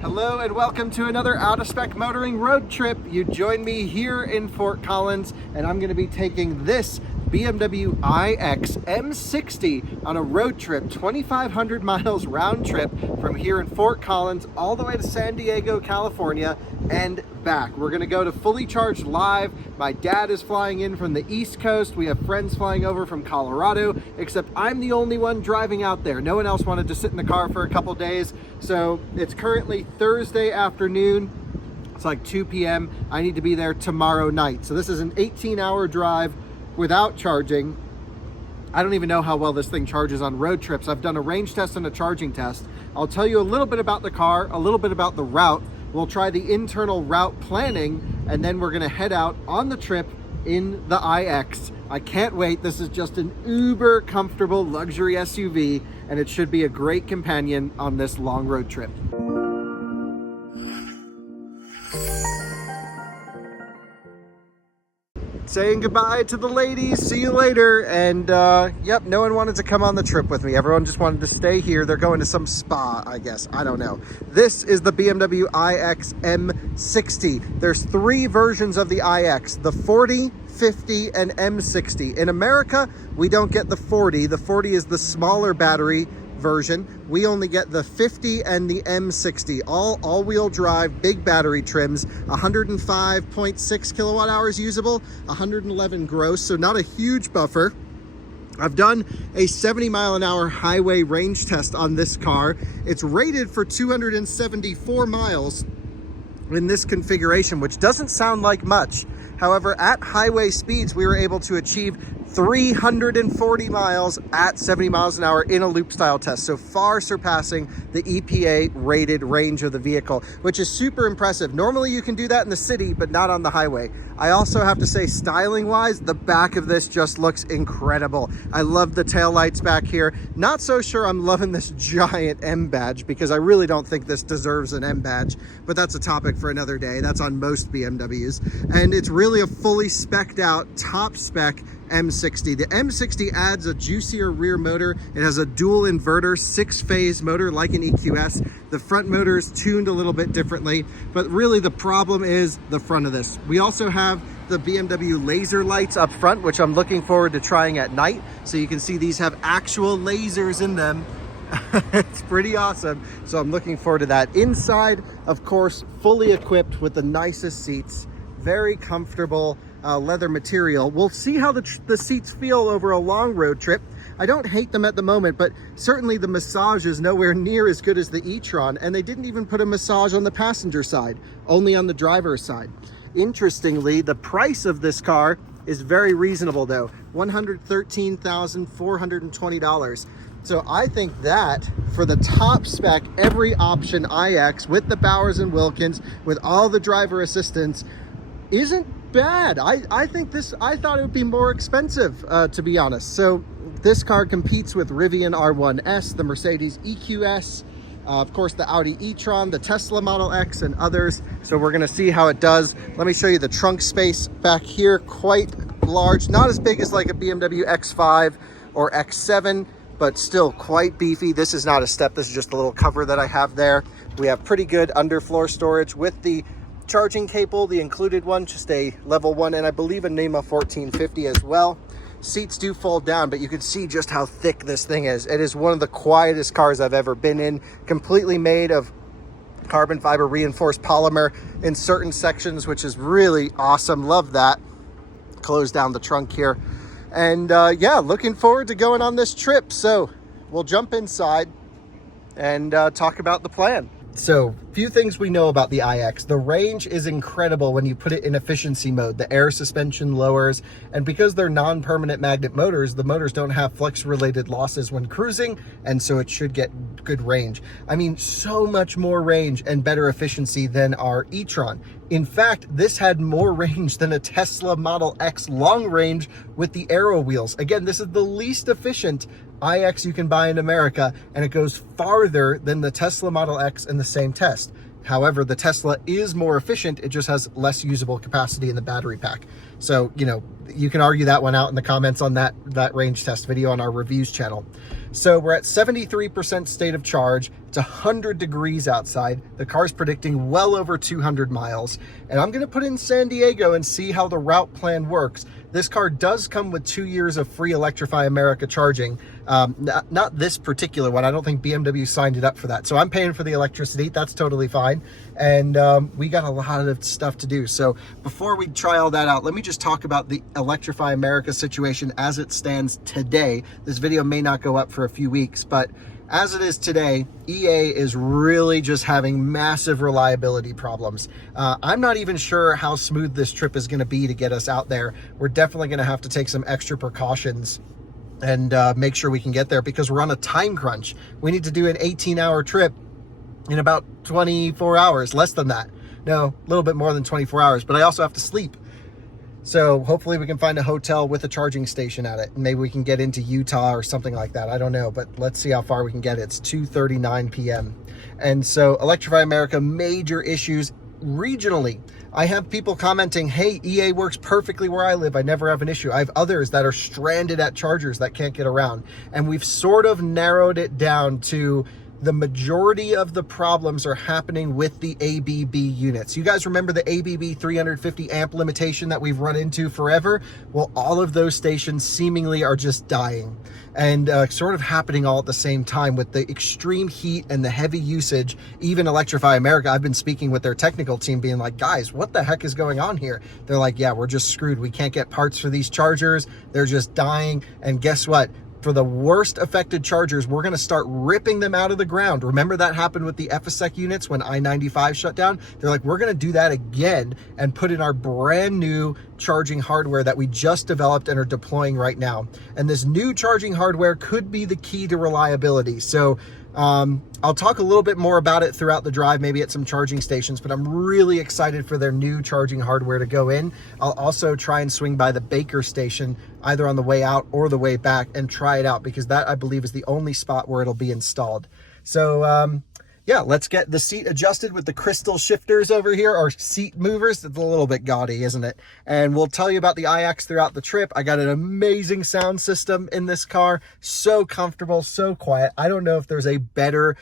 Hello and welcome to another out-of-spec motoring road trip. You join me here in Fort Collins and I'm going to be taking this BMW iX M60 on a road trip, 2,500 miles round trip from here in Fort Collins all the way to San Diego, California and back. We're going to go to Fully Charged Live. My dad is flying in from the East Coast. We have friends flying over from Colorado, except I'm the only one driving out there. No one else wanted to sit in the car for a couple days. So it's currently Thursday afternoon. It's like 2 p.m. I need to be there tomorrow night. So this is an 18-hour drive without charging. I don't even know how well this thing charges on road trips. I've done a range test and a charging test. I'll tell you a little bit about the car, a little bit about the route. We'll try the internal route planning, and then we're gonna head out on the trip in the iX. I can't wait. This is just an uber comfortable luxury SUV, and it should be a great companion on this long road trip. Saying goodbye to the ladies, see you later. And yep, no one wanted to come on the trip with me. Everyone just wanted to stay here. They're going to some spa, I guess. I don't know. This is the BMW iX M60. There's 3 versions of the iX, the 40, 50, and M60. In America, we don't get the 40. The 40 is the smaller battery version. We only get the 50 and the M60, all-wheel drive, big battery trims, 105.6 kilowatt hours usable, 111 gross, so not a huge buffer. I've done a 70-mile-an-hour highway range test on this car. It's rated for 274 miles in this configuration, which doesn't sound like much. However, at highway speeds, we were able to achieve 340 miles at 70 miles an hour in a loop style test, so far surpassing the EPA rated range of the vehicle, which is super impressive. Normally you can do that in the city, but not on the highway. I also have to say, styling wise, the back of this just looks incredible. I love the taillights back here. Not so sure I'm loving this giant M badge, because I really don't think this deserves an M badge, but that's a topic for another day. That's on most BMWs. And it's really a fully spec'd out, top spec M60. The M60 adds a juicier rear motor. It has a dual inverter, 6-phase motor like an EQS. The front motor is tuned a little bit differently, but really the problem is the front of this. We also have the BMW laser lights up front, which I'm looking forward to trying at night. So you can see these have actual lasers in them. It's pretty awesome. So I'm looking forward to that. Inside, of course, fully equipped with the nicest seats, very comfortable leather material. We'll see how the seats feel over a long road trip. I don't hate them at the moment, but certainly the massage is nowhere near as good as the e-tron, and they didn't even put a massage on the passenger side, only on the driver's side. Interestingly, the price of this car is very reasonable though, $113,420. So I think that for the top spec, every option iX with the Bowers and Wilkins, with all the driver assistance, isn't bad. I think this, I thought it would be more expensive, to be honest. So this car competes with Rivian R1S, the Mercedes EQS, of course the Audi e-tron, the Tesla Model X, and others. So we're gonna see how it does. Let me show you the trunk space back here, quite large, not as big as like a BMW X5 or X7, but still quite beefy. This is not a step, this is just a little cover that I have there. We have pretty good underfloor storage with the charging cable, the included one, just a level 1, and I believe a NEMA 1450 as well. Seats do fold down, but you can see just how thick this thing is. It is one of the quietest cars I've ever been in, completely made of carbon fiber reinforced polymer in certain sections, which is really awesome. Love that. Close down the trunk here. And yeah, looking forward to going on this trip. So we'll jump inside and talk about the plan. So, few things we know about the iX. The range is incredible when you put it in efficiency mode. The air suspension lowers, and because they're non-permanent magnet motors, the motors don't have flex-related losses when cruising, and so it should get good range. I mean, so much more range and better efficiency than our e-tron. In fact, this had more range than a Tesla Model X long range with the aero wheels. Again, this is the least efficient iX you can buy in America, and it goes farther than the Tesla Model X in the same test. However, the Tesla is more efficient, it just has less usable capacity in the battery pack. So, you know, you can argue that one out in the comments on that range test video on our reviews channel. So we're at 73% state of charge. It's 100 degrees outside. The car's predicting well over 200 miles. And I'm going to put in San Diego and see how the route plan works. This car does come with 2 years of free Electrify America charging. Not this particular one. I don't think BMW signed it up for that. So I'm paying for the electricity. That's totally fine. And we got a lot of stuff to do. So before we try all that out, let me just talk about the Electrify America situation as it stands today. This video may not go up for a few weeks, but as it is today, EA is really just having massive reliability problems. I'm not even sure how smooth this trip is going to be to get us out there. We're definitely going to have to take some extra precautions and make sure we can get there because we're on a time crunch. We need to do an 18-hour trip in about 24 hours, less than that. No, a little bit more than 24 hours, but I also have to sleep. So hopefully we can find a hotel with a charging station at it. And maybe we can get into Utah or something like that. I don't know, but let's see how far we can get. It's 2:39 p.m. And so Electrify America, major issues regionally. I have people commenting, hey, EA works perfectly where I live. I never have an issue. I have others that are stranded at chargers that can't get around. And we've sort of narrowed it down to the majority of the problems are happening with the ABB units. You guys remember the ABB 350 amp limitation that we've run into forever? Well, all of those stations seemingly are just dying and sort of happening all at the same time with the extreme heat and the heavy usage. Even Electrify America, I've been speaking with their technical team being like, guys, what the heck is going on here? They're like, yeah, we're just screwed. We can't get parts for these chargers. They're just dying. And guess what? For the worst affected chargers, we're going to start ripping them out of the ground. Remember that happened with the Effeciency units when I-95 shut down? They're like, we're going to do that again and put in our brand new charging hardware that we just developed and are deploying right now. And this new charging hardware could be the key to reliability. So I'll talk a little bit more about it throughout the drive, maybe at some charging stations, but I'm really excited for their new charging hardware to go in. I'll also try and swing by the Baker station either on the way out or the way back and try it out because that, I believe, is the only spot where it'll be installed. So, yeah, let's get the seat adjusted with the crystal shifters over here, or seat movers. It's a little bit gaudy, isn't it? And we'll tell you about the iX throughout the trip. I got an amazing sound system in this car. So comfortable, so quiet. I don't know if there's a better,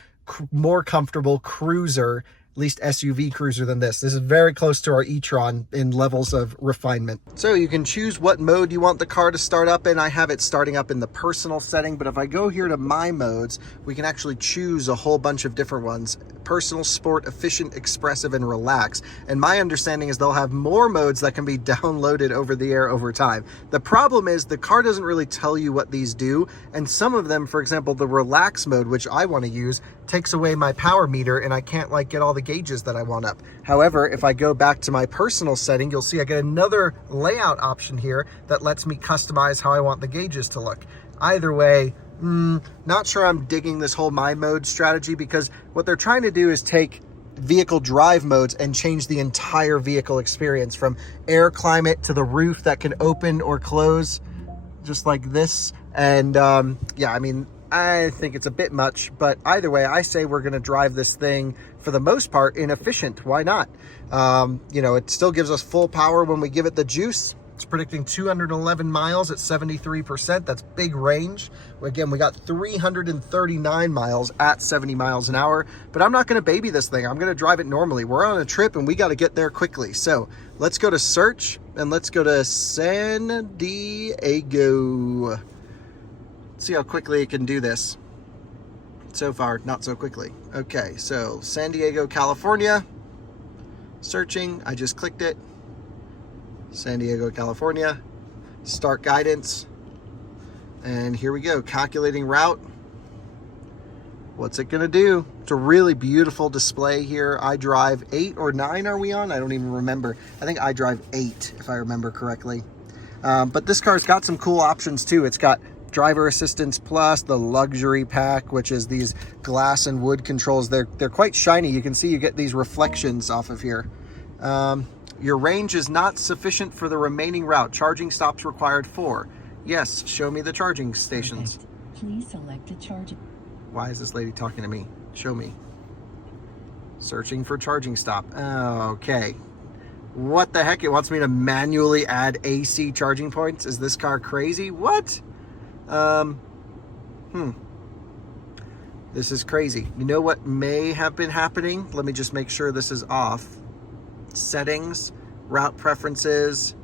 more comfortable cruiser, at least SUV cruiser, than this. This is very close to our e-tron in levels of refinement. So you can choose what mode you want the car to start up in. I have it starting up in the personal setting, but if I go here to my modes, we can actually choose a whole bunch of different ones. Personal, sport, efficient, expressive, and relax. And my understanding is they'll have more modes that can be downloaded over the air over time. The problem is the car doesn't really tell you what these do. And some of them, for example, the relax mode, which I want to use, takes away my power meter and I can't like get all the gauges that I want up. However, if I go back to my personal setting, you'll see I get another layout option here that lets me customize how I want the gauges to look. Either way, not sure I'm digging this whole my mode strategy, because what they're trying to do is take vehicle drive modes and change the entire vehicle experience, from air climate to the roof that can open or close just like this. And yeah, I mean, I think it's a bit much, but either way, I say we're going to drive this thing for the most part in efficient. Why not? You know, it still gives us full power when we give it the juice. It's predicting 211 miles at 73%. That's big range. Again, we got 339 miles at 70 miles an hour, but I'm not going to baby this thing. I'm going to drive it normally. We're on a trip and we got to get there quickly. So let's go to search and let's go to San Diego. Let's see how quickly it can do this. So far, not so quickly. Okay, so San Diego, California. Searching, I just clicked it. San Diego, California. Start guidance. And here we go, calculating route. What's it gonna do? It's a really beautiful display here. iDrive 8 or 9 are we on? I don't even remember. I think iDrive 8, if I remember correctly. But this car's got some cool options too. It's got Driver Assistance Plus, the luxury pack, which is these glass and wood controls. They're quite shiny. You can see you get these reflections off of here. Your range is not sufficient for the remaining route. Charging stops required 4. Yes, show me the charging stations. Perfect. Please select a charging. Why is this lady talking to me? Show me. Searching for charging stop. Okay. What the heck? It wants me to manually add AC charging points? Is this car crazy? What? This is crazy. You know what may have been happening? Let me just make sure this is off. Settings, route preferences,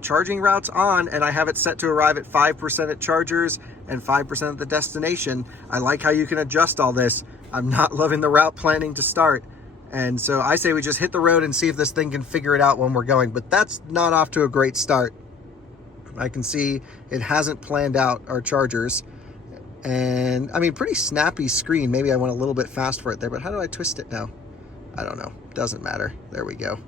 charging routes on, and I have it set to arrive at 5% at chargers and 5% at the destination. I like how you can adjust all this. I'm not loving the route planning to start. And so I say we just hit the road and see if this thing can figure it out when we're going. But that's not off to a great start. I can see it hasn't planned out our chargers. And I mean, pretty snappy screen. Maybe I went a little bit fast for it there, but how do I twist it now? I don't know. Doesn't matter. There we go.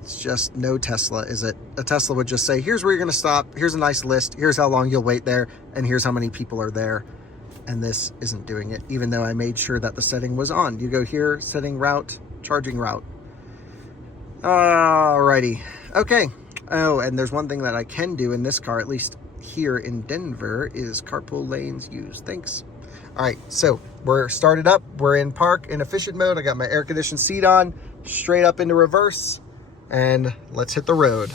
It's just no Tesla, is it? A Tesla would just say, here's where you're going to stop. Here's a nice list. Here's how long you'll wait there. And here's how many people are there. And this isn't doing it, even though I made sure that the setting was on. You go here, setting route, charging route. Alrighty. Okay. Oh, and there's one thing that I can do in this car, at least here in Denver, is carpool lanes used. Thanks. All right, so we're started up. We're in park in efficient mode. I got my air conditioned seat on, straight up into reverse, and let's hit the road.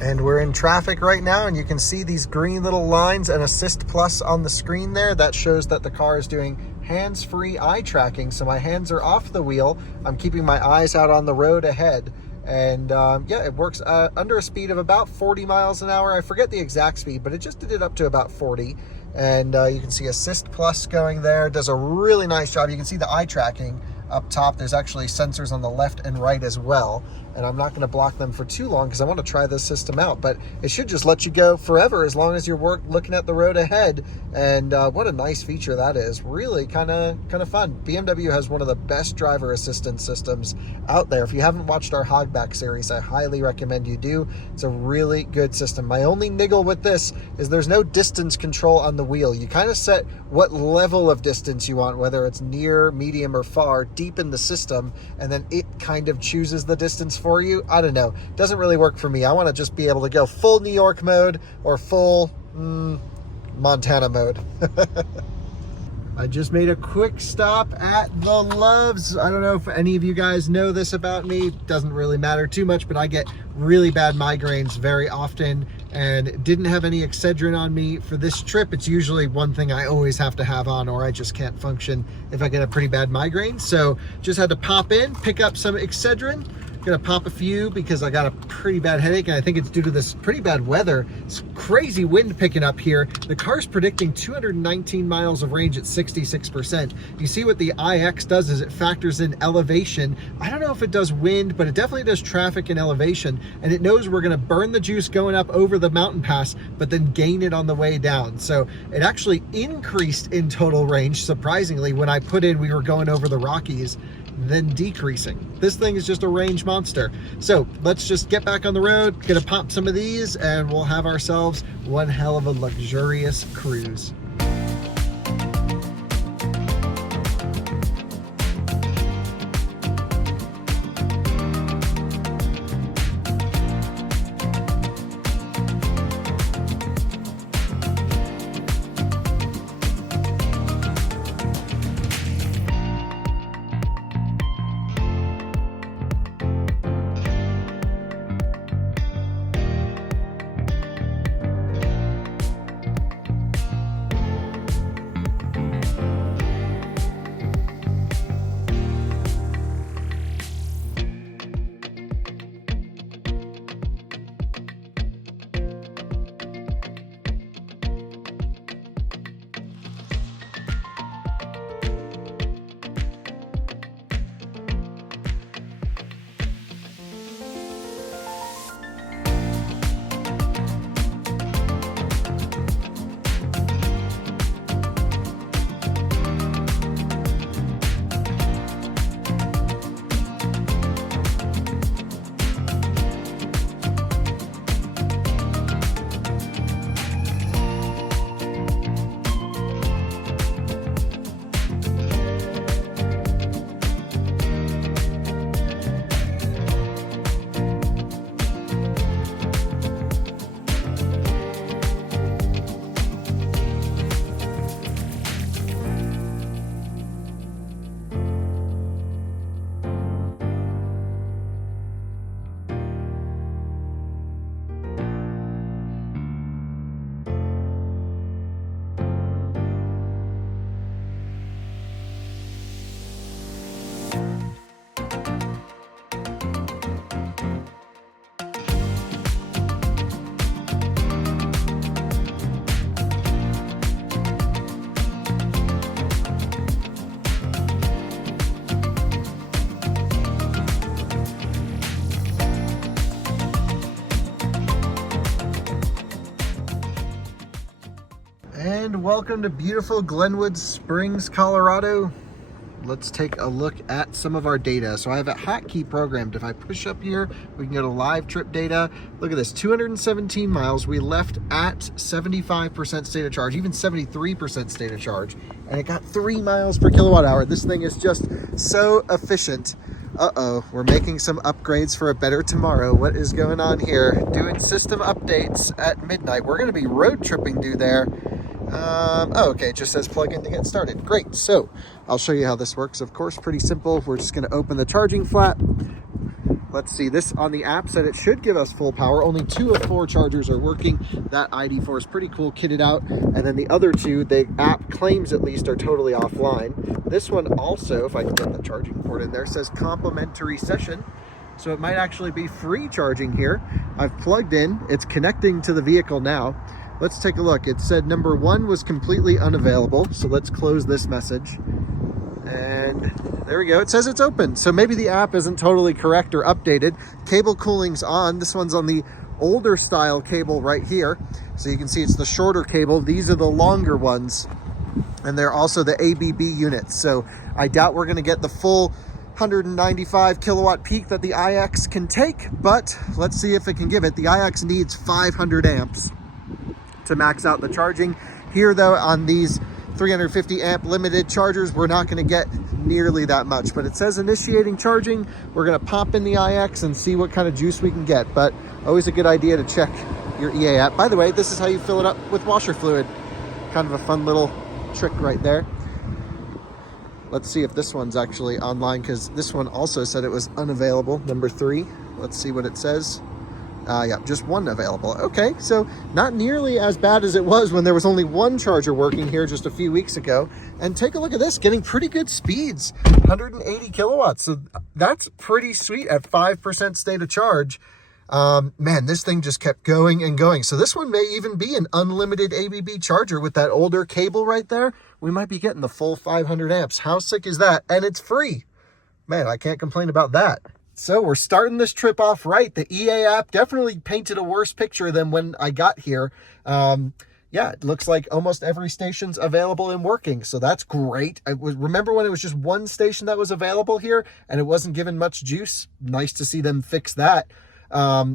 And we're in traffic right now, and you can see these green little lines and Assist Plus on the screen there. That shows that the car is doing hands-free eye tracking. So my hands are off the wheel. I'm keeping my eyes out on the road ahead. And yeah, it works under a speed of about 40 miles an hour. I forget the exact speed, but it just did it up to about 40. And you can see Assist Plus going there. Does a really nice job. You can see the eye tracking up top. There's actually sensors on the left and right as well. And I'm not going to block them for too long because I want to try this system out. But it should just let you go forever as long as you're looking at the road ahead. And what a nice feature that is. Really kind of fun. BMW has one of the best driver assistance systems out there. If you haven't watched our Hogback series, I highly recommend you do. It's a really good system. My only niggle with this is there's no distance control on the wheel. You kind of set what level of distance you want, whether it's near, medium, or far, deep in the system, and then it kind of chooses the distance for you. I don't know. Doesn't really work for me. I want to just be able to go full New York mode or full Montana mode. I just made a quick stop at the Loves. I don't know if any of you guys know this about me. Doesn't really matter too much, but I get really bad migraines very often and didn't have any Excedrin on me for this trip. It's usually one thing I always have to have on, or I just can't function if I get a pretty bad migraine. So just had to pop in, pick up some Excedrin. Gonna pop a few because I got a pretty bad headache, and I think it's due to this pretty bad weather. It's crazy wind picking up here. The car's predicting 219 miles of range at 66%. You see what the iX does is it factors in elevation. I don't know if it does wind, but it definitely does traffic and elevation, and it knows we're gonna burn the juice going up over the mountain pass, but then gain it on the way down. So it actually increased in total range, surprisingly, when I put in we were going over the Rockies, then decreasing. This thing is just a range monster. So let's just get back on the road, gonna pop some of these, and we'll have ourselves one hell of a luxurious cruise. And welcome to beautiful Glenwood Springs, Colorado. Let's take a look at some of our data. So I have a hotkey programmed. If I push up here, we can go to live trip data. Look at this, 217 miles. We left at 75% state of charge, even 73% state of charge. And it got 3 miles per kilowatt hour. This thing is just so efficient. Uh-oh, we're making some upgrades for a better tomorrow. What is going on here? Doing system updates at midnight. We're gonna be road tripping due there. Oh, okay, it just says plug in to get started. Great, so I'll show you how this works. Of course, pretty simple. We're just gonna open the charging flap. Let's see, this on the app said it should give us full power. Only 2 of 4 chargers are working. That ID4 is pretty cool, kitted out. And then the other 2, the app claims at least, are totally offline. This one also, if I can get the charging port in there, says complimentary session. So it might actually be free charging here. I've plugged in, it's connecting to the vehicle now. Let's take a look. It said number 1 was completely unavailable. So let's close this message. And there we go. It says it's open. So maybe the app isn't totally correct or updated. Cable cooling's on. This one's on the older style cable right here. So you can see it's the shorter cable. These are the longer ones. And they're also the ABB units. So I doubt we're going to get the full 195 kilowatt peak that the iX can take, but let's see if it can give it. The iX needs 500 amps to max out the charging. Here though, on these 350 amp limited chargers, we're not going to get nearly that much, but it says initiating charging. We're going to pop in the iX and see what kind of juice we can get, but always a good idea to check your EA app. By the way, this is how you fill it up with washer fluid. Kind of a fun little trick right there. Let's see if this one's actually online, because this one also said it was unavailable, number 3. Let's see what it says. Yeah, just 1 available. Okay, so not nearly as bad as it was when there was only 1 charger working here just a few weeks ago. And take a look at this, getting pretty good speeds, 180 kilowatts. So that's pretty sweet at 5% state of charge. Man, this thing just kept going and going. So this one may even be an unlimited ABB charger with that older cable right there. We might be getting the full 500 amps. How sick is that? And it's free. Man, I can't complain about that. So we're starting this trip off right. The EA app definitely painted a worse picture than when I got here. Yeah, it looks like almost every station's available and working. So that's great. Remember when it was just 1 station that was available here and it wasn't given much juice? Nice to see them fix that.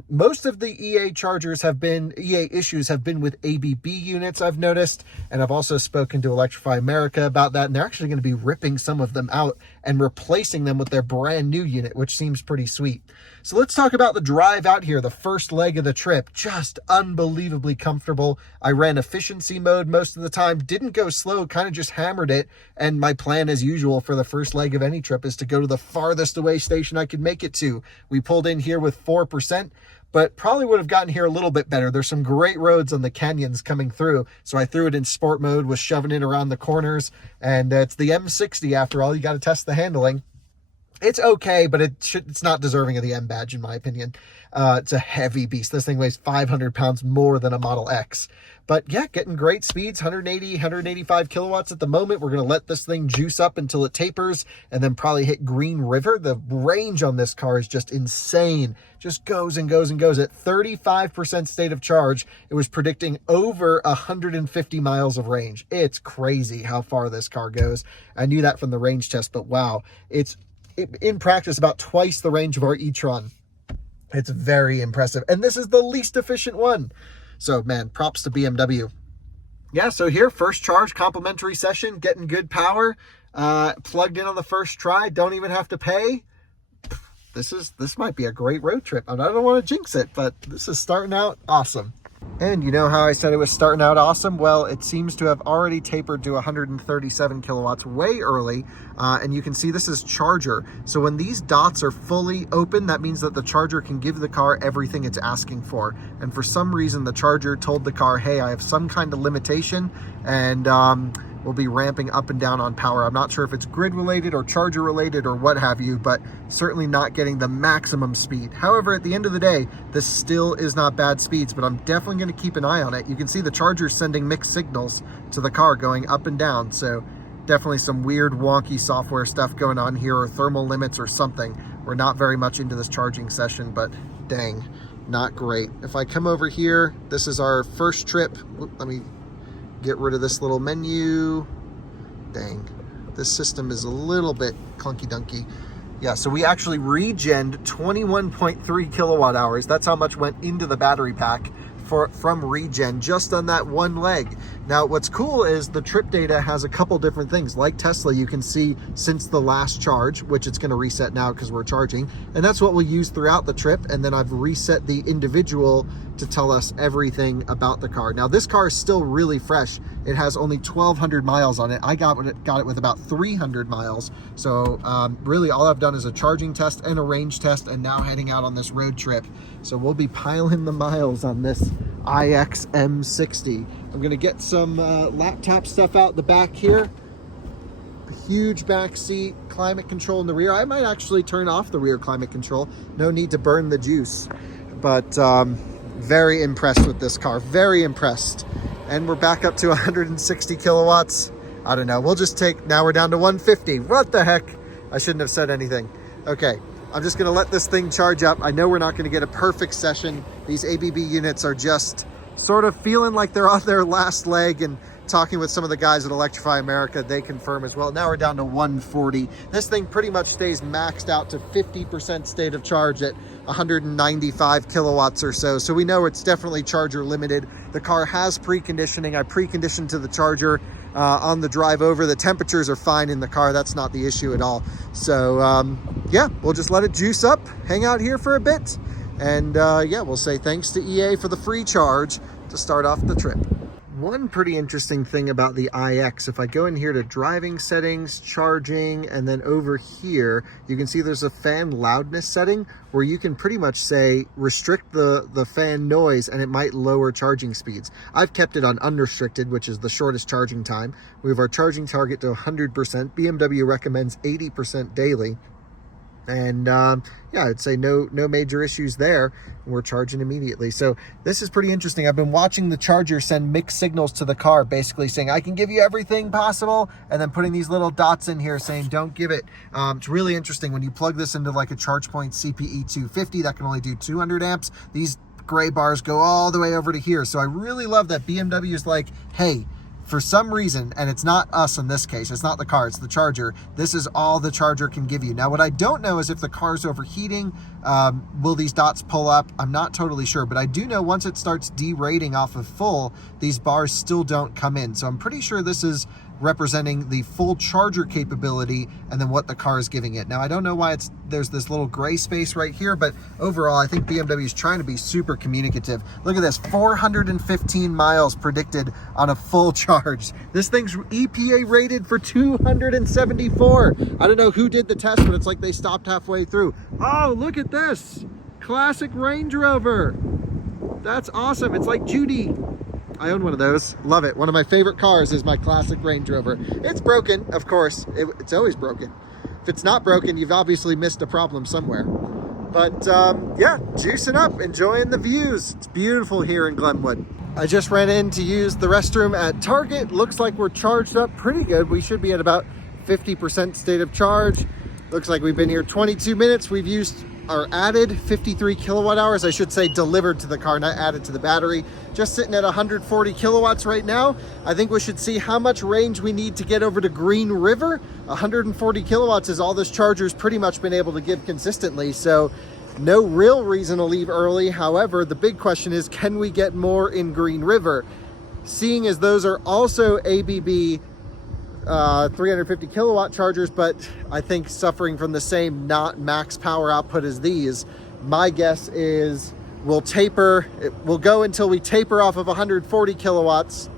Most of the EA issues have been with ABB units, I've noticed, and I've also spoken to Electrify America about that, and they're actually going to be ripping some of them out and replacing them with their brand new unit, which seems pretty sweet. So let's talk about the drive out here, the first leg of the trip. Just unbelievably comfortable. I ran efficiency mode most of the time, didn't go slow, kind of just hammered it, and my plan as usual for the first leg of any trip is to go to the farthest away station I could make it to. We pulled in here with 4%, but probably would have gotten here a little bit better. There's some great roads on the canyons coming through, so I threw it in sport mode, was shoving it around the corners, and it's the M60 after all. You got to test the handling. It's okay, but it's not deserving of the M badge in my opinion. It's a heavy beast. This thing weighs 500 pounds more than a Model X. But yeah, getting great speeds, 180, 185 kilowatts at the moment. We're going to let this thing juice up until it tapers and then probably hit Green River. The range on this car is just insane. Just goes and goes and goes. At 35% state of charge, it was predicting over 150 miles of range. It's crazy how far this car goes. I knew that from the range test, but wow, it's in practice about twice the range of our e-tron. It's very impressive. And this is the least efficient one. So man, props to BMW. Yeah, so here, first charge, complimentary session, getting good power, plugged in on the first try, don't even have to pay. This might be a great road trip. I don't want to jinx it, but this is starting out awesome. And you know how I said it was starting out awesome? Well, it seems to have already tapered to 137 kilowatts way early. And you can see this is charger. So when these dots are fully open, that means that the charger can give the car everything it's asking for. And for some reason, the charger told the car, hey, I have some kind of limitation, and we'll be ramping up and down on power. I'm not sure if it's grid related or charger related or what have you, but certainly not getting the maximum speed. However, at the end of the day, this still is not bad speeds, but I'm definitely going to keep an eye on it. You can see the charger sending mixed signals to the car going up and down. So definitely some weird wonky software stuff going on here, or thermal limits or something. We're not very much into this charging session, but dang, not great. If I come over here, this is our first trip. Let me get rid of this little menu. Dang, this system is a little bit clunky dunky. Yeah, so we actually regened 21.3 kilowatt hours. That's how much went into the battery pack from regen just on that one leg. Now, what's cool is the trip data has a couple different things. Like Tesla, you can see since the last charge, which it's going to reset now because we're charging. And that's what we'll use throughout the trip. And then I've reset the individual to tell us everything about the car. Now, this car is still really fresh. It has only 1,200 miles on it. I got it with about 300 miles. So really all I've done is a charging test and a range test, and now heading out on this road trip. So we'll be piling the miles on this iX M60. I'm gonna get some laptop stuff out the back here. A huge back seat, climate control in the rear. I might actually turn off the rear climate control. No need to burn the juice. But very impressed with this car, very impressed. And we're back up to 160 kilowatts. I don't know, we'll just now we're down to 150. What the heck? I shouldn't have said anything. Okay, I'm just gonna let this thing charge up. I know we're not gonna get a perfect session. These ABB units are just sort of feeling like they're on their last leg, and talking with some of the guys at Electrify America, they confirm as well. Now we're down to 140. This thing pretty much stays maxed out to 50% state of charge at 195 kilowatts or so. So we know it's definitely charger limited. The car has preconditioning. I preconditioned to the charger on the drive over. The temperatures are fine in the car. That's not the issue at all. So yeah, we'll just let it juice up, hang out here for a bit. And yeah, we'll say thanks to EA for the free charge to start off the trip. One pretty interesting thing about the iX, if I go in here to driving settings, charging, and then over here, you can see there's a fan loudness setting where you can pretty much say restrict the fan noise and it might lower charging speeds. I've kept it on unrestricted, which is the shortest charging time. We have our charging target to 100%. BMW recommends 80% daily. And yeah, I'd say no major issues there. We're charging immediately. So this is pretty interesting. I've been watching the charger send mixed signals to the car, basically saying, I can give you everything possible, and then putting these little dots in here saying, don't give it. It's really interesting when you plug this into like a ChargePoint CPE 250 that can only do 200 amps. These gray bars go all the way over to here. So I really love that BMW is like, hey, for some reason, and it's not us in this case, it's not the car, it's the charger, this is all the charger can give you. Now, what I don't know is if the car's overheating, will these dots pull up? I'm not totally sure, but I do know once it starts derating off of full, these bars still don't come in. So I'm pretty sure this is representing the full charger capability and then what the car is giving it. Now, I don't know why there's this little gray space right here, but overall, I think BMW is trying to be super communicative. Look at this, 415 miles predicted on a full charge. This thing's EPA rated for 274. I don't know who did the test, but it's like they stopped halfway through. Oh, look at this. Classic Range Rover. That's awesome. It's like Judy. I own one of those. Love it. One of my favorite cars is my classic Range Rover. It's broken, of course. It's always broken. If it's not broken, you've obviously missed a problem somewhere. But yeah, juicing up, enjoying the views. It's beautiful here in Glenwood. I just ran in to use the restroom at Target. Looks like we're charged up pretty good. We should be at about 50% state of charge. Looks like we've been here 22 minutes. We've used or added 53 kilowatt hours, I should say delivered to the car, not added to the battery. Just sitting at 140 kilowatts right now. I think we should see how much range we need to get over to Green River. 140 kilowatts is all this charger's pretty much been able to give consistently. So no real reason to leave early. However, the big question is, can we get more in Green River? Seeing as those are also ABB 350 kilowatt chargers, but I think suffering from the same not max power output as these. My guess is we'll go until we taper off of 140 kilowatts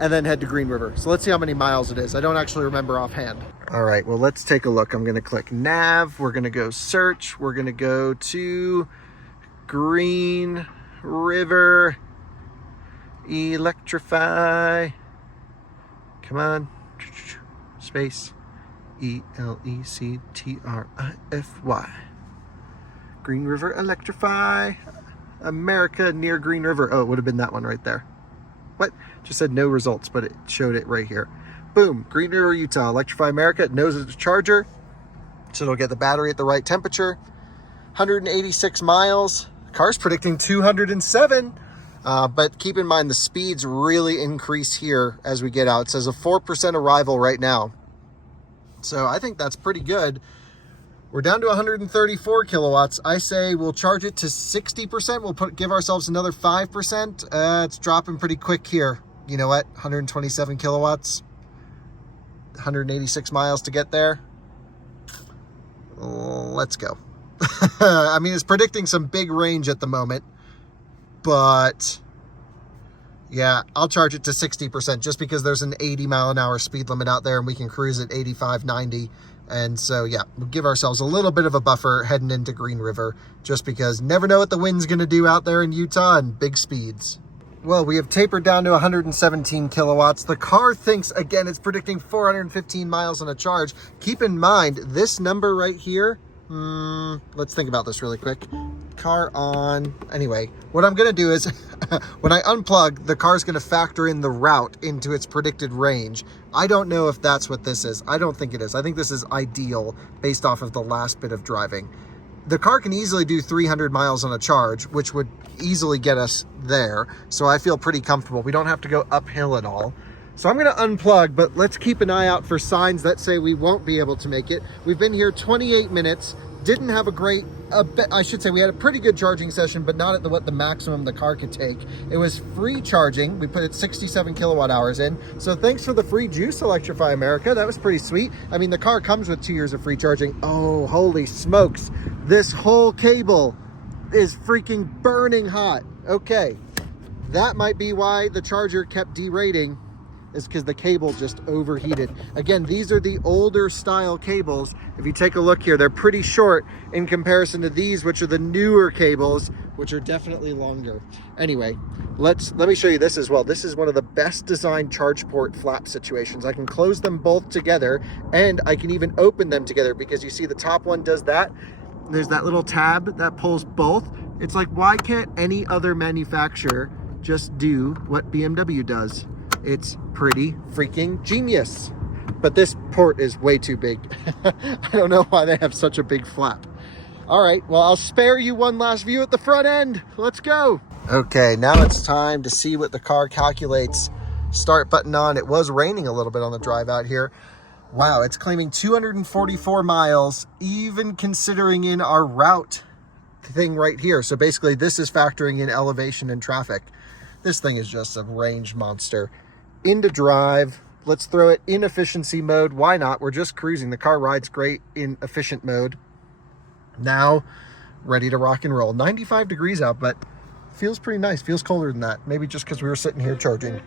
and then head to Green River. So let's see how many miles it is. I don't actually remember offhand. All right, well, let's take a look. I'm going to click nav. We're going to go search. We're going to go to Green River Electrify. Come on, space, Electrify. Green River Electrify America near Green River. Oh, it would have been that one right there. What? Just said no results, but it showed it right here. Boom, Green River, Utah, Electrify America. It knows it's a charger, so it'll get the battery at the right temperature. 186 miles. The car's predicting 207. But keep in mind the speeds really increase here as we get out. It says a 4% arrival right now. So I think that's pretty good. We're down to 134 kilowatts. I say we'll charge it to 60%. We'll give ourselves another 5%. It's dropping pretty quick here. You know what? 127 kilowatts, 186 miles to get there. Let's go. I mean, it's predicting some big range at the moment, but yeah, I'll charge it to 60% just because there's an 80 mile an hour speed limit out there and we can cruise at 85, 90. And so, yeah, we'll give ourselves a little bit of a buffer heading into Green River just because never know what the wind's going to do out there in Utah and big speeds. Well, we have tapered down to 117 kilowatts. The car thinks, again, it's predicting 415 miles on a charge. Keep in mind, this number right here, let's think about this really quick. Car on. Anyway, what I'm going to do is when I unplug, the car's going to factor in the route into its predicted range. I don't know if that's what this is. I don't think it is. I think this is ideal based off of the last bit of driving. The car can easily do 300 miles on a charge, which would easily get us there. So I feel pretty comfortable. We don't have to go uphill at all. So I'm going to unplug, but let's keep an eye out for signs that say we won't be able to make it. We've been here 28 minutes. Didn't have a great, I should say we had a pretty good charging session, but not at what the maximum the car could take. It was free charging. We put it 67 kilowatt hours in. So thanks for the free juice, Electrify America. That was pretty sweet. I mean, the car comes with 2 years of free charging. Oh, holy smokes. This whole cable is freaking burning hot. Okay, that might be why the charger kept derating, is because the cable just overheated. Again, these are the older style cables. If you take a look here, they're pretty short in comparison to these, which are the newer cables, which are definitely longer. Anyway, let me show you this as well. This is one of the best designed charge port flap situations. I can close them both together and I can even open them together because you see the top one does that. There's that little tab that pulls both. It's like, why can't any other manufacturer just do what BMW does? It's pretty freaking genius. But this port is way too big. I don't know why they have such a big flap. All right, well, I'll spare you one last view at the front end. Let's go. Okay, now it's time to see what the car calculates. Start button on. It was raining a little bit on the drive out here. Wow, it's claiming 244 miles, even considering in our route thing right here. So basically, this is factoring in elevation and traffic. This thing is just a range monster. Into drive. Let's throw it in efficiency mode. Why not? We're just cruising. The car rides great in efficient mode. Now, ready to rock and roll. 95 degrees out, but feels pretty nice. Feels colder than that. Maybe just because we were sitting here charging.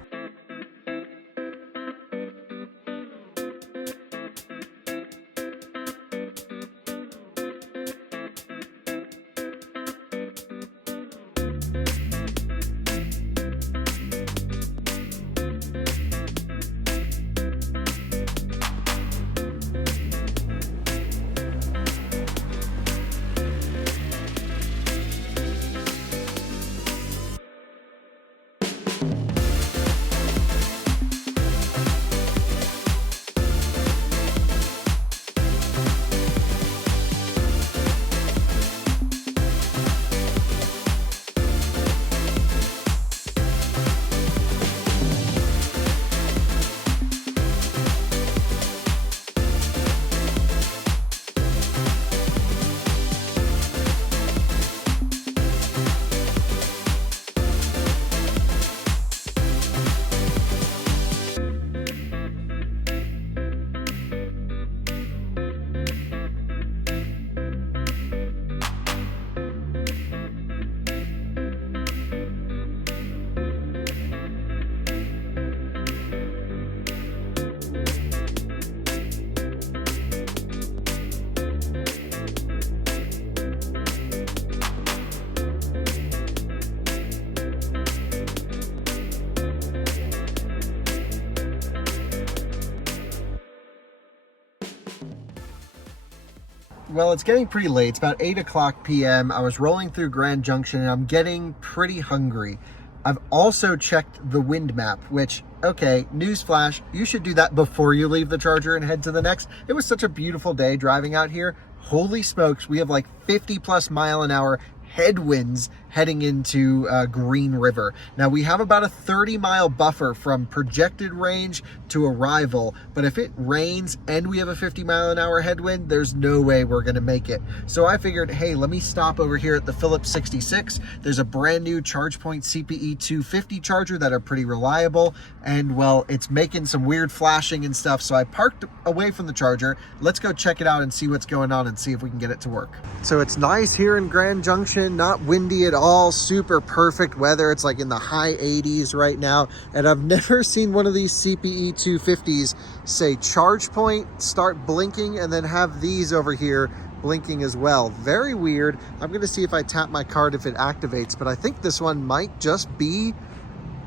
Well, it's getting pretty late. It's about 8 o'clock p.m. I was rolling through Grand Junction and I'm getting pretty hungry. I've also checked the wind map, which, okay, newsflash, you should do that before you leave the charger and head to the next. It was such a beautiful day driving out here. Holy smokes, we have like 50 plus mile an hour headwinds heading into Green River. Now we have about a 30-mile buffer from projected range to arrival, but if it rains and we have a 50-mile-an-hour headwind, there's no way we're gonna make it. So I figured, hey, let me stop over here at the Phillips 66. There's a brand new ChargePoint CPE 250 charger that are pretty reliable, and well, it's making some weird flashing and stuff, so I parked away from the charger. Let's go check it out and see what's going on and see if we can get it to work. So it's nice here in Grand Junction, not windy at all, super perfect weather. It's like in the high 80s right now, and I've never seen one of these CPE 250s say ChargePoint, start blinking, and then have these over here blinking as well. Very weird. I'm gonna see if I tap my card if it activates, but I think this one might just be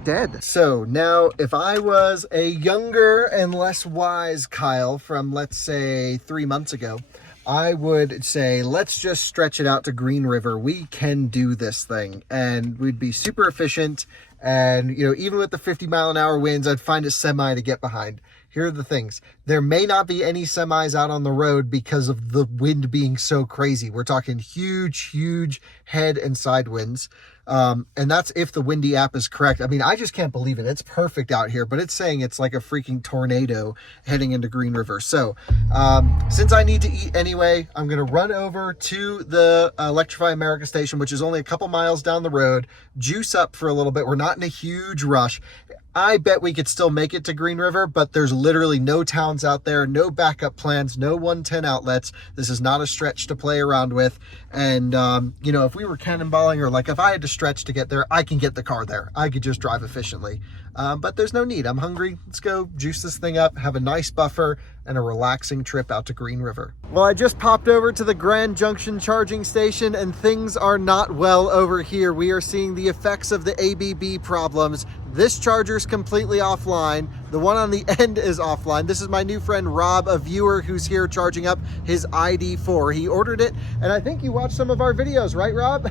dead. So now if I was a younger and less wise Kyle from, let's say, 3 months ago, I would say, let's just stretch it out to Green River. We can do this thing, and we'd be super efficient. And, you know, even with the 50-mile-an-hour winds, I'd find a semi to get behind. Here are the things. There may not be any semis out on the road because of the wind being so crazy. We're talking huge head and side winds. And that's if the Windy app is correct. I mean, I just can't believe it. It's perfect out here, but it's saying it's like a freaking tornado heading into Green River. So since I need to eat anyway, I'm going to run over to the Electrify America station, which is only a couple miles down the road, juice up for a little bit. We're not in a huge rush. I bet we could still make it to Green River, but there's literally no towns out there, no backup plans, no 110 outlets. This is not a stretch to play around with. And, you know, if we were cannonballing, or like if I had to stretch to get there, I can get the car there. I could just drive efficiently. But there's no need. I'm hungry. Let's go juice this thing up, have a nice buffer, and a relaxing trip out to Green River. Well, I just popped over to the Grand Junction charging station, and things are not well over here. We are seeing the effects of the ABB problems. This charger's completely offline. The one on the end is offline. This is my new friend Rob, a viewer who's here charging up his ID4. He ordered it, and I think you watched some of our videos, right, Rob?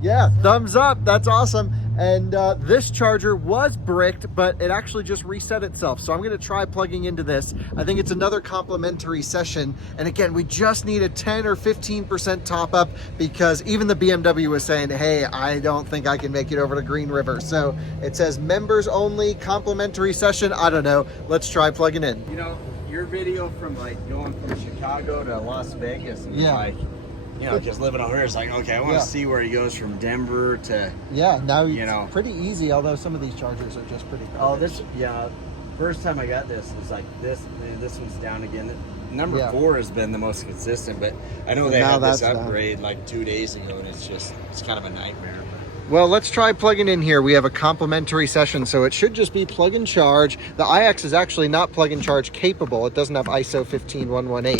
Yeah, thumbs up. That's awesome. And this charger was bricked, but it actually just reset itself. So I'm going to try plugging into this. I think it's another complimentary session. And again, we just need a 10 or 15% top up, because even the BMW was saying, hey, I don't think I can make it over to Green River. So it says members only complimentary session. I don't know. Let's try plugging in. You know, your video from like going from Chicago to Las Vegas, and Yeah. like, you know, just living over here, it's like, okay, I want to see where he goes from Denver to, Yeah, now you it's know, pretty easy, although some of these chargers are just pretty oh, garbage. this, yeah, first time I got this, it's like this one's down again. Number Yeah. 4 has been the most consistent, but I know But they now had this that's down. upgrade like 2 days ago, and it's kind of a nightmare. Well, let's try plugging in here. We have a complimentary session, so it should just be plug and charge. The iX is actually not plug and charge capable. It doesn't have ISO 15118.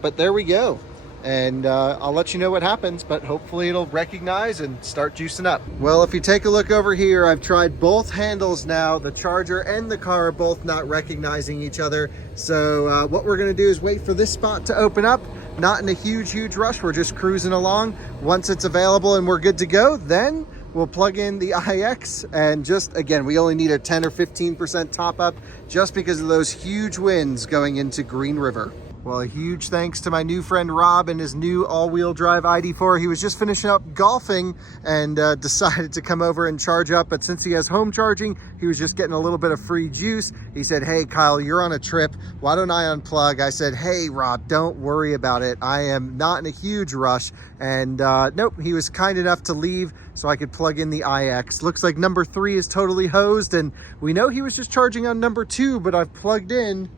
But there we go. And I'll let you know what happens, but hopefully it'll recognize and start juicing up. Well, if you take a look over here, I've tried both handles now. The charger and the car are both not recognizing each other. So what we're gonna do is wait for this spot to open up. Not in a huge rush. We're just cruising along. Once it's available and we're good to go, then we'll plug in the iX, and just, again, we only need a 10 or 15% top up just because of those huge winds going into Green River. Well, a huge thanks to my new friend Rob and his new all-wheel drive ID4. He was just finishing up golfing and decided to come over and charge up. But since he has home charging, he was just getting a little bit of free juice. He said, hey, Kyle, you're on a trip. Why don't I unplug? I said, hey, Rob, don't worry about it. I am not in a huge rush. And nope, he was kind enough to leave so I could plug in the iX. Looks like number 3 is totally hosed. And we know he was just charging on number 2, but I've plugged in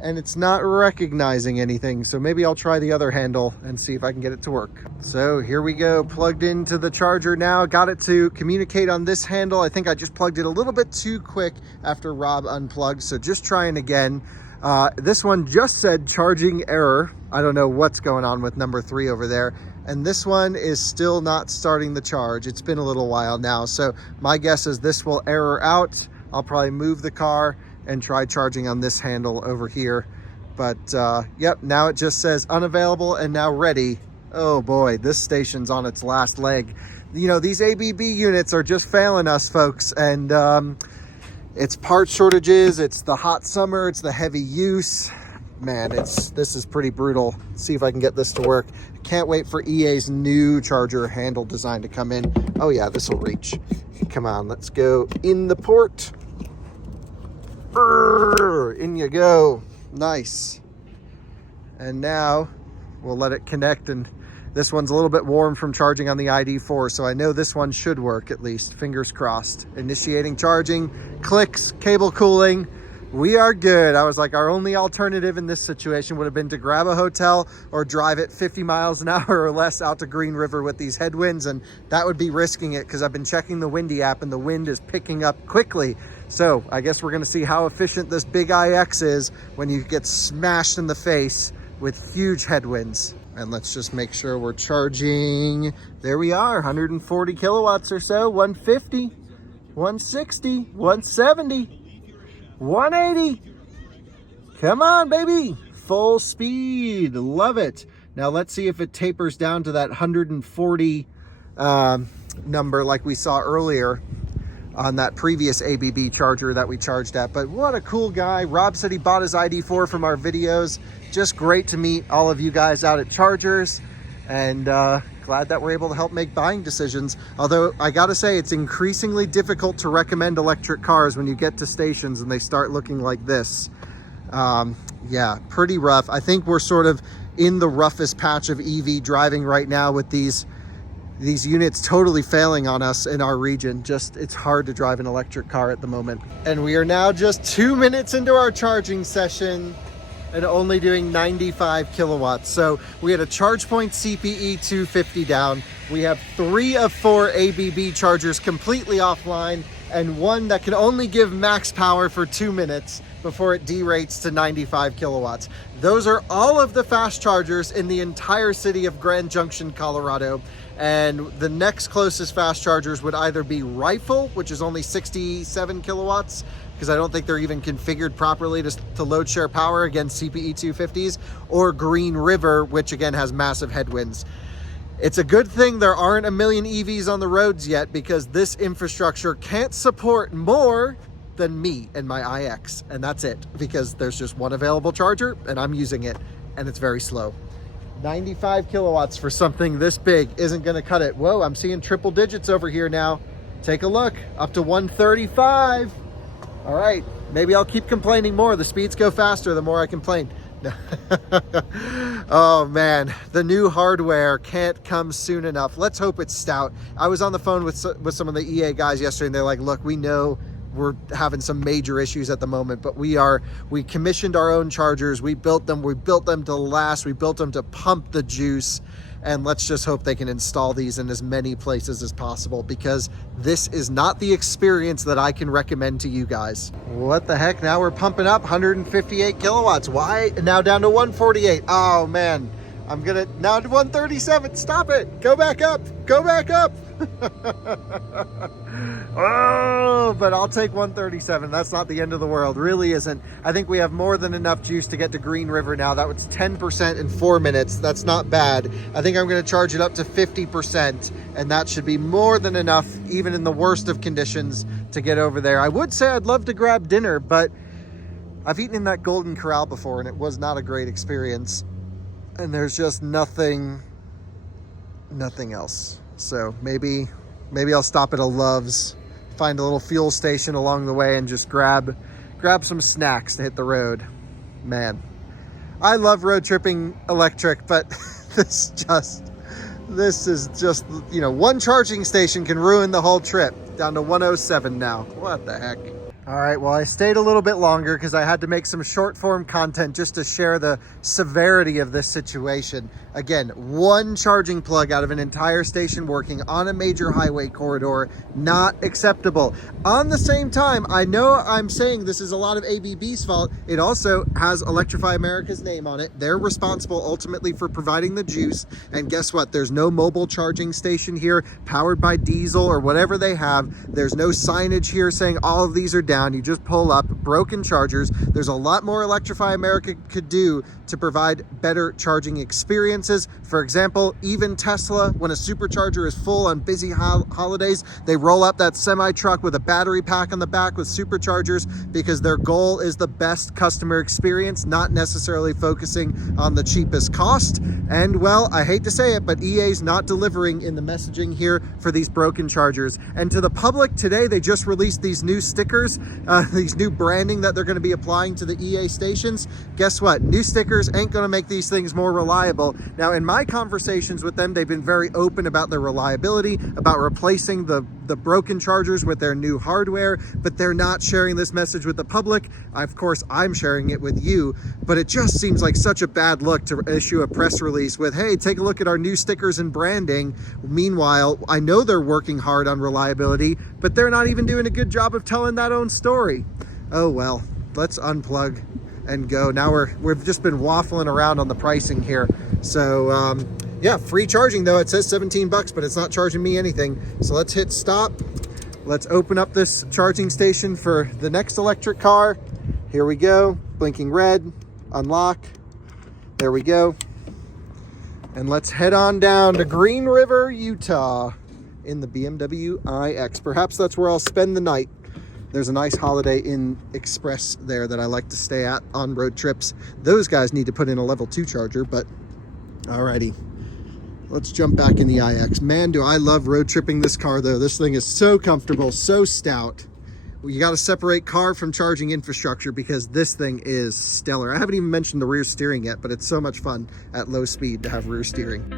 and it's not recognizing anything. So maybe I'll try the other handle and see if I can get it to work. So here we go, plugged into the charger now. Got it to communicate on this handle. I think I just plugged it a little bit too quick after Rob unplugged. So just trying again. This one just said charging error. I don't know what's going on with number 3 over there. And this one is still not starting the charge. It's been a little while now. So my guess is this will error out. I'll probably move the car and try charging on this handle over here. But yep, now it just says unavailable and now ready. Oh boy, this station's on its last leg. You know, these ABB units are just failing us, folks. And it's part shortages, it's the hot summer, it's the heavy use. man, this is pretty brutal. Let's see if I can get this to work. Can't wait for EA's new charger handle design to come in. Oh yeah, this will reach. Come on, let's go in the port. In you go. Nice. And now we'll let it connect, and this one's a little bit warm from charging on the ID4, so I know this one should work at least. Fingers crossed. Initiating charging, clicks, cable cooling. We are good. I was like, our only alternative in this situation would have been to grab a hotel or drive it 50 miles an hour or less out to Green River with these headwinds, and that would be risking it because I've been checking the Windy app and the wind is picking up quickly. So I guess we're going to see how efficient this big IX is when you get smashed in the face with huge headwinds. And let's just make sure we're charging. There we are, 140 kilowatts or so, 150, 160, 170, 180. Come on, baby. Full speed. Love it. Now let's see if it tapers down to that 140 number like we saw earlier on that previous ABB charger that we charged at. But what a cool guy. Rob said he bought his ID4 from our videos. Just great to meet all of you guys out at Chargers, and glad that we're able to help make buying decisions. Although I gotta say, it's increasingly difficult to recommend electric cars when you get to stations and they start looking like this. Yeah, pretty rough. I think we're sort of in the roughest patch of EV driving right now with these units totally failing on us in our region. Just, it's hard to drive an electric car at the moment. And we are now just 2 minutes into our charging session and only doing 95 kilowatts. So we had a ChargePoint CPE 250 down. We have 3 of 4 ABB chargers completely offline, and one that can only give max power for 2 minutes before it derates to 95 kilowatts. Those are all of the fast chargers in the entire city of Grand Junction, Colorado. And the next closest fast chargers would either be Rifle, which is only 67 kilowatts, because I don't think they're even configured properly to load share power against CPE 250s, or Green River, which again has massive headwinds. It's a good thing there aren't a million EVs on the roads yet, because this infrastructure can't support more than me and my iX, and that's it, because there's just one available charger and I'm using it, and it's very slow. 95 kilowatts for something this big isn't going to cut it. Whoa, I'm seeing triple digits over here now. Take a look, up to 135. All right, maybe I'll keep complaining more. The speeds go faster the more I complain. Oh man, the new hardware can't come soon enough. Let's hope it's stout. I was on the phone with some of the EA guys yesterday, and they're like, look, we know we're having some major issues at the moment, but we commissioned our own chargers. We built them to last. We built them to pump the juice, and let's just hope they can install these in as many places as possible, because this is not the experience that I can recommend to you guys. What the heck? Now we're pumping up 158 kilowatts. Why? Now down to 148. Oh man, I'm gonna now to 137. Stop it. Go back up. Go back up. Oh, but I'll take 137. That's not the end of the world. Really isn't. I think we have more than enough juice to get to Green River now. That was 10% in 4 minutes. That's not bad. I think I'm going to charge it up to 50%, and that should be more than enough, even in the worst of conditions, to get over there. I would say I'd love to grab dinner, but I've eaten in that Golden Corral before, and it was not a great experience. And there's just nothing else. So maybe I'll stop at a Love's, find a little fuel station along the way, and just grab some snacks to hit the road. Man, I love road tripping electric, but this is just, you know, one charging station can ruin the whole trip. Down to 107 now. What the heck? All right, well, I stayed a little bit longer because I had to make some short form content just to share the severity of this situation. Again, one charging plug out of an entire station working on a major highway corridor, not acceptable. On the same time, I know I'm saying this is a lot of ABB's fault. It also has Electrify America's name on it. They're responsible ultimately for providing the juice. And guess what? There's no mobile charging station here powered by diesel or whatever they have. There's no signage here saying all of these are down. down, you just pull up broken chargers. There's a lot more Electrify America could do to provide better charging experiences. For example, even Tesla, when a supercharger is full on busy holidays, they roll up that semi truck with a battery pack on the back with superchargers, because their goal is the best customer experience, not necessarily focusing on the cheapest cost. And well, I hate to say it, but EA's not delivering in the messaging here for these broken chargers. And to the public today, they just released these new stickers, these new branding that they're going to be applying to the EA stations. Guess what? New stickers ain't going to make these things more reliable. Now, in my conversations with them, they've been very open about their reliability, about replacing the broken chargers with their new hardware, but they're not sharing this message with the public. Of course, I'm sharing it with you, but it just seems like such a bad look to issue a press release with, hey, take a look at our new stickers and branding. Meanwhile, I know they're working hard on reliability, but they're not even doing a good job of telling that own story. Oh well, let's unplug and go. Now we've just been waffling around on the pricing here. So yeah, free charging though. It says 17 bucks, but it's not charging me anything. So let's hit stop. Let's open up this charging station for the next electric car. Here we go. Blinking red. Unlock. There we go. And let's head on down to Green River, Utah in the BMW iX. Perhaps that's where I'll spend the night. There's a nice Holiday Inn Express there that I like to stay at on road trips. Those guys need to put in a level 2 charger, but alrighty. Let's jump back in the iX. Man, do I love road tripping this car though. This thing is so comfortable, so stout. You got to separate car from charging infrastructure, because this thing is stellar. I haven't even mentioned the rear steering yet, but it's so much fun at low speed to have rear steering.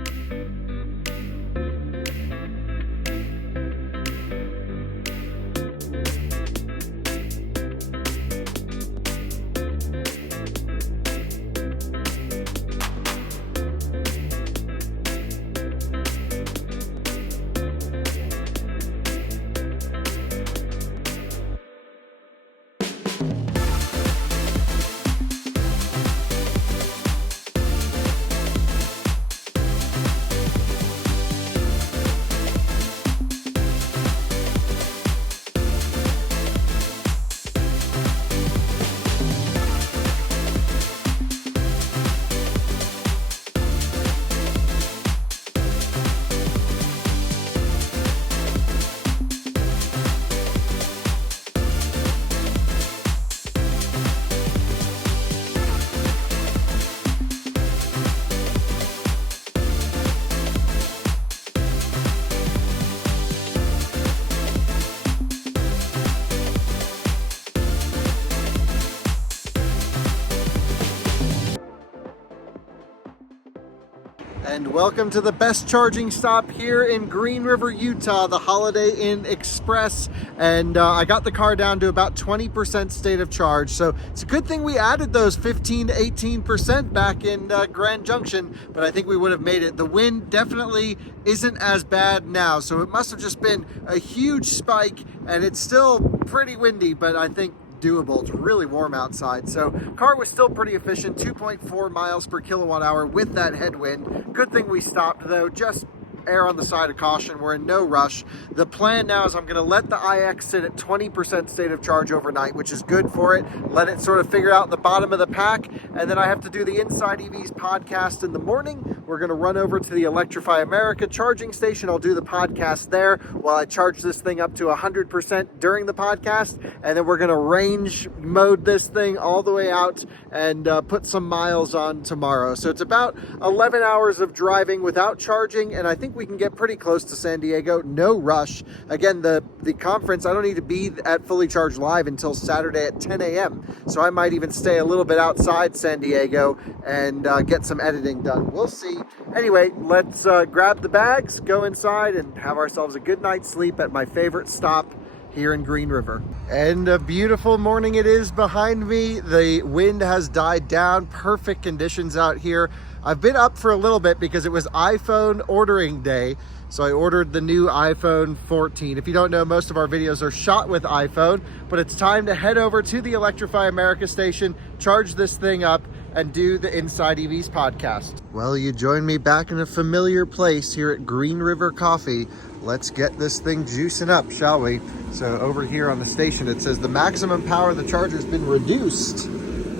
And welcome to the best charging stop here in Green River, Utah, the Holiday Inn Express. And I got the car down to about 20% state of charge. So it's a good thing we added those 15 to 18% back in Grand Junction, but I think we would have made it. The wind definitely isn't as bad now. So it must have just been a huge spike, and it's still pretty windy, but I think doable. It's really warm outside. So car was still pretty efficient, 2.4 miles per kilowatt hour with that headwind. Good thing we stopped though, just err on the side of caution. We're in no rush. The plan now is I'm going to let the iX sit at 20% state of charge overnight, which is good for it. Let it sort of figure out the bottom of the pack. And then I have to do the Inside EVs podcast in the morning. We're going to run over to the Electrify America charging station. I'll do the podcast there while I charge this thing up to 100% during the podcast. And then we're going to range mode this thing all the way out and put some miles on tomorrow. So it's about 11 hours of driving without charging. And I think we can get pretty close to San Diego. No rush. Again, the conference, I don't need to be at Fully Charged Live until Saturday at 10 a.m. So I might even stay a little bit outside San Diego and get some editing done. We'll see. Anyway, let's grab the bags, go inside, and have ourselves a good night's sleep at my favorite stop here in Green River. And a beautiful morning it is behind me. The wind has died down. Perfect conditions out here. I've been up for a little bit because it was iPhone ordering day. So I ordered the new iPhone 14. If you don't know, most of our videos are shot with iPhone, but it's time to head over to the Electrify America station, charge this thing up, and do the Inside EVs podcast. Well, you join me back in a familiar place here at Green River Coffee. Let's get this thing juicing up, shall we? So over here on the station, it says the maximum power of the charger has been reduced.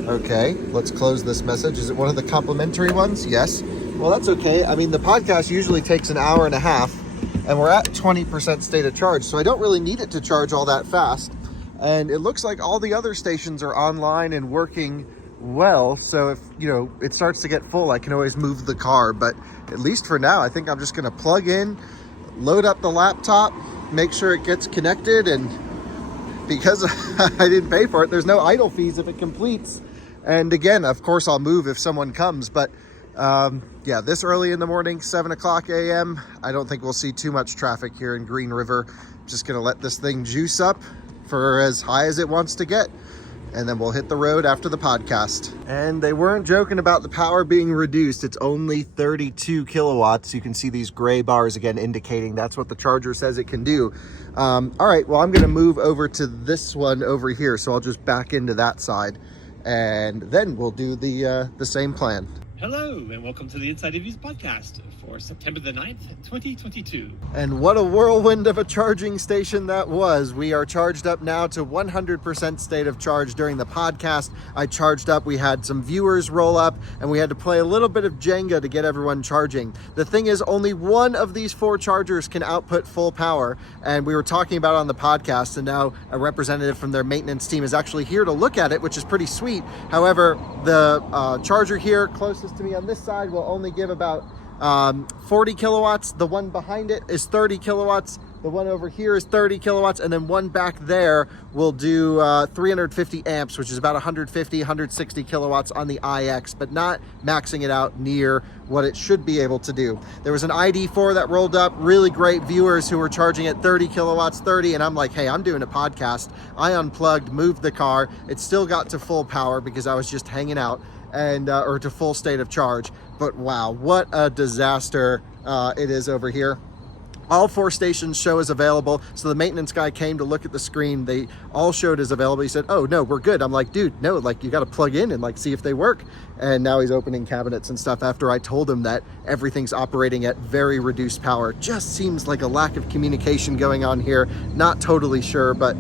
Okay, let's close this message. Is it one of the complimentary ones? Yes. Well, that's okay. I mean, the podcast usually takes an hour and a half, and we're at 20% state of charge, so I don't really need it to charge all that fast. And it looks like all the other stations are online and working well, so if it starts to get full, I can always move the car. But at least for now, I think I'm just going to plug in, load up the laptop, make sure it gets connected, and because I didn't pay for it, there's no idle fees if it completes. And again, of course, I'll move if someone comes, but yeah, this early in the morning, 7 o'clock a.m., I don't think we'll see too much traffic here in Green River. Just gonna let this thing juice up for as high as it wants to get, and then we'll hit the road after the podcast. And they weren't joking about the power being reduced. It's only 32 kilowatts. You can see these gray bars again indicating that's what the charger says it can do. All right, well, I'm gonna move over to this one over here, so I'll just back into that side, and then we'll do the same plan. Hello, and welcome to the Inside EVs podcast for September the 9th, 2022. And what a whirlwind of a charging station that was. We are charged up now to 100% state of charge during the podcast. I charged up, we had some viewers roll up, and we had to play a little bit of Jenga to get everyone charging. The thing is, only one of these 4 chargers can output full power, and we were talking about it on the podcast, and now a representative from their maintenance team is actually here to look at it, which is pretty sweet. However, the charger here closest to me on this side will only give about 40 kilowatts. The one behind it is 30 kilowatts. The one over here is 30 kilowatts, and then one back there will do 350 amps, which is about 150, 160 kilowatts on the iX, but not maxing it out near what it should be able to do. There was an ID4 that rolled up, really great viewers who were charging at 30 kilowatts, 30, and I'm like, hey, I'm doing a podcast. I unplugged, moved the car. It still got to full power because I was just hanging out, and or to full state of charge. But wow, what a disaster it is over here. All 4 stations show as available. So the maintenance guy came to look at the screen. They all showed as available. He said, oh no, we're good. I'm like, dude, no, like you got to plug in and like see if they work. And now he's opening cabinets and stuff after I told him that everything's operating at very reduced power. Just seems like a lack of communication going on here. Not totally sure, but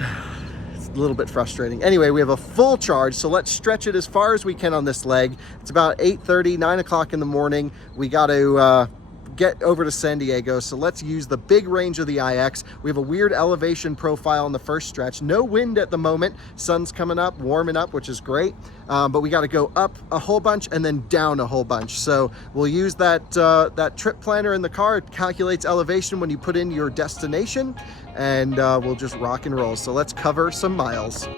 a little bit frustrating. Anyway, we have a full charge, so let's stretch it as far as we can on this leg. It's about 8:30, 9 o'clock in the morning. We got to get over to San Diego, so let's use the big range of the iX. We have a weird elevation profile on the first stretch. No wind at the moment. Sun's coming up, warming up, which is great. But we got to go up a whole bunch and then down a whole bunch. So we'll use that trip planner in the car. It calculates elevation when you put in your destination, and we'll just rock and roll. So let's cover some miles.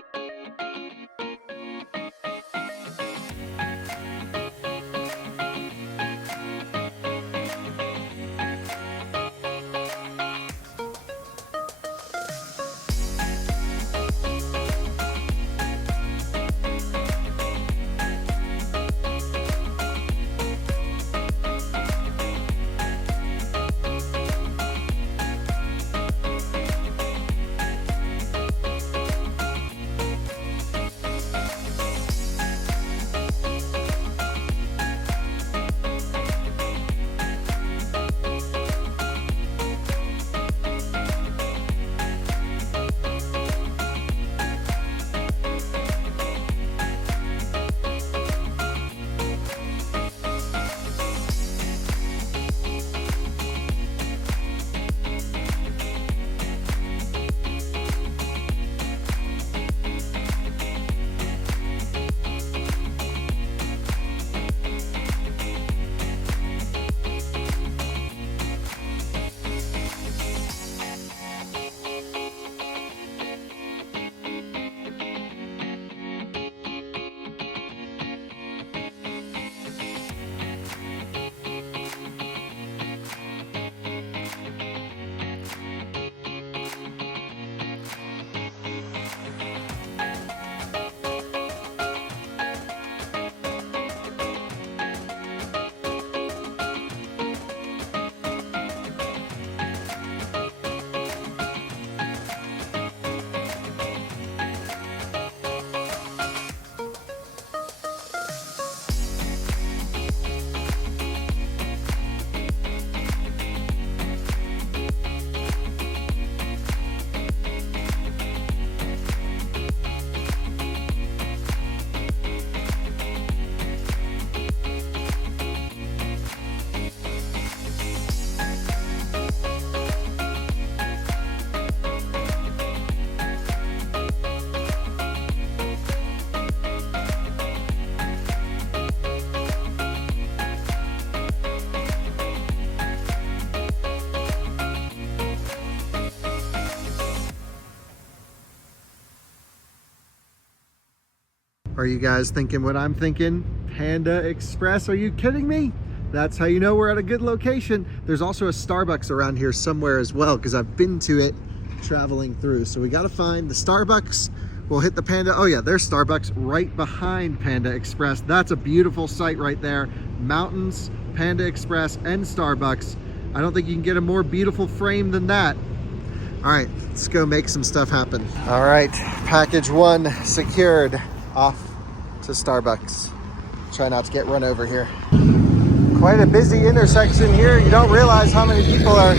Are you guys thinking what I'm thinking? Panda Express, are you kidding me? That's how you know we're at a good location. There's also a Starbucks around here somewhere as well, because I've been to it traveling through. So we got to find the Starbucks. We'll hit the Panda. Oh yeah, there's Starbucks right behind Panda Express. That's a beautiful sight right there. Mountains, Panda Express, and Starbucks. I don't think you can get a more beautiful frame than that. All right, let's go make some stuff happen. All right, package one secured. Off to Starbucks. Try not to get run over here. Quite a busy intersection here. You don't realize how many people are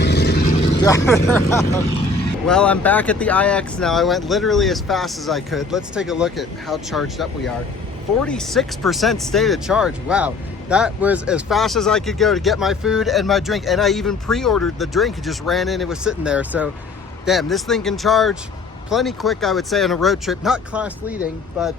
driving around. Well, I'm back at the IX now. I went literally as fast as I could. Let's take a look at how charged up we are. 46% state of charge. Wow. That was as fast as I could go to get my food and my drink. And I even pre-ordered the drink. It just ran in. It was sitting there. So, damn, this thing can charge plenty quick, I would say, on a road trip. Not class leading, but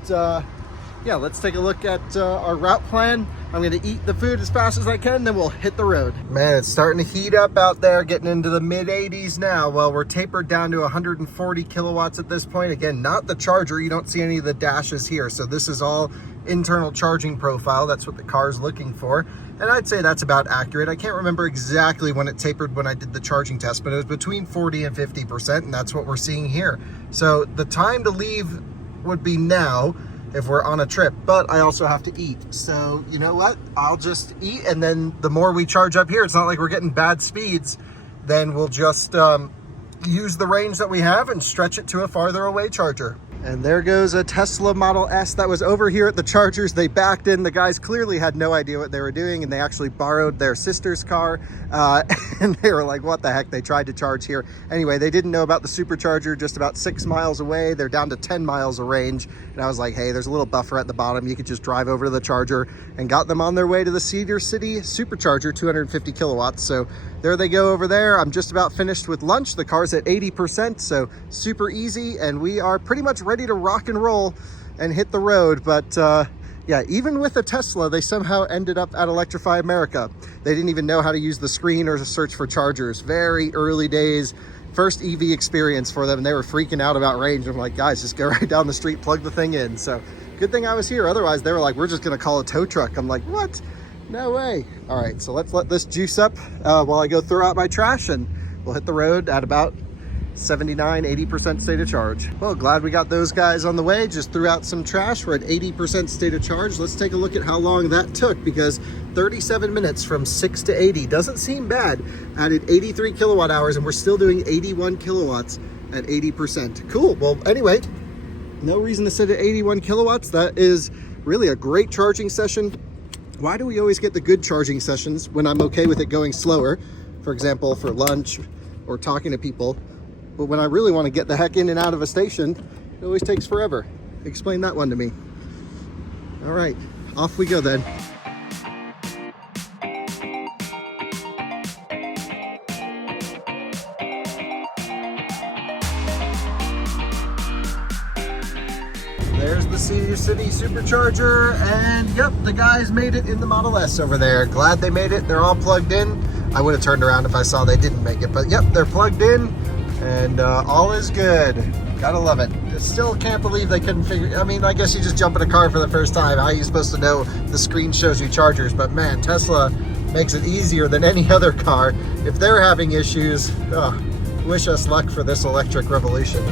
yeah, let's take a look at our route plan. I'm gonna eat the food as fast as I can, then we'll hit the road. Man, it's starting to heat up out there, getting into the mid 80s now. Well, we're tapered down to 140 kilowatts at this point. Again, not the charger. You don't see any of the dashes here. So this is all internal charging profile. That's what the car's looking for. And I'd say that's about accurate. I can't remember exactly when it tapered when I did the charging test, but it was between 40 and 50%, and that's what we're seeing here. So the time to leave would be now if we're on a trip, but I also have to eat. So you know what? I'll just eat, and then the more we charge up here, it's not like we're getting bad speeds, then we'll just use the range that we have and stretch it to a farther away charger. And there goes a Tesla Model S that was over here at the chargers. They backed in. The guys clearly had no idea what they were doing, and they actually borrowed their sister's car. And they were like, what the heck? They tried to charge here. Anyway, they didn't know about the supercharger just about 6 miles away. They're down to 10 miles of range. And I was like, hey, there's a little buffer at the bottom. You could just drive over to the charger, and got them on their way to the Cedar City supercharger, 250 kilowatts. So there they go over there. I'm just about finished with lunch. The car's at 80%, so super easy. And we are pretty much ready to rock and roll and hit the road. But yeah, even with a Tesla, they somehow ended up at Electrify America. They didn't even know how to use the screen or to search for chargers. Very early days, first EV experience for them, and they were freaking out about range. I'm like, guys, just go right down the street, plug the thing in. So good thing I was here. Otherwise, they were like, we're just gonna call a tow truck. I'm like, what? No way. All right, so let's let this juice up while I go throw out my trash, and we'll hit the road at about 79-80% state of charge. Well, glad we got those guys on the way. Just threw out some trash. We're at 80% state of charge. Let's take a look at how long that took, because 37 minutes from 6 to 80 doesn't seem bad. Added 83 kilowatt hours, and we're still doing 81 kilowatts at 80%. Cool. Well, anyway, no reason to sit at 81 kilowatts. That is really a great charging session. Why do we always get the good charging sessions when I'm okay with it going slower? For example, for lunch or talking to people. But when I really want to get the heck in and out of a station, it always takes forever. Explain that one to me. All right, off we go then. There's the Cedar City supercharger, and yep, the guys made it in the Model S over there. Glad they made it. They're all plugged in. I would have turned around if I saw they didn't make it, but yep, they're plugged in. And all is good. Gotta love it. Still can't believe they couldn't figure. I mean, I guess you just jump in a car for the first time. How are you supposed to know the screen shows you chargers? But man, Tesla makes it easier than any other car. If they're having issues, wish us luck for this electric revolution.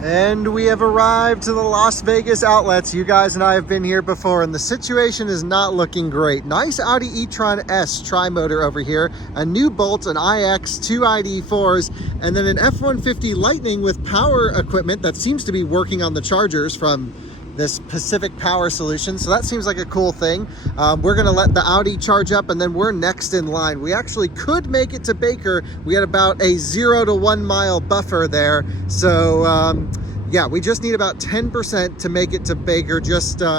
And we have arrived to the Las Vegas outlets. You guys and I have been here before, and the situation is not looking great. Nice Audi e-tron S tri-motor over here, a new Bolt, an iX, 2 ID4s, and then an F-150 Lightning with power equipment that seems to be working on the chargers from this Pacific Power Solution. So that seems like a cool thing. We're gonna let the Audi charge up, and then we're next in line. We actually could make it to Baker. We had about a 0 to 1 mile buffer there. So yeah, we just need about 10% to make it to Baker.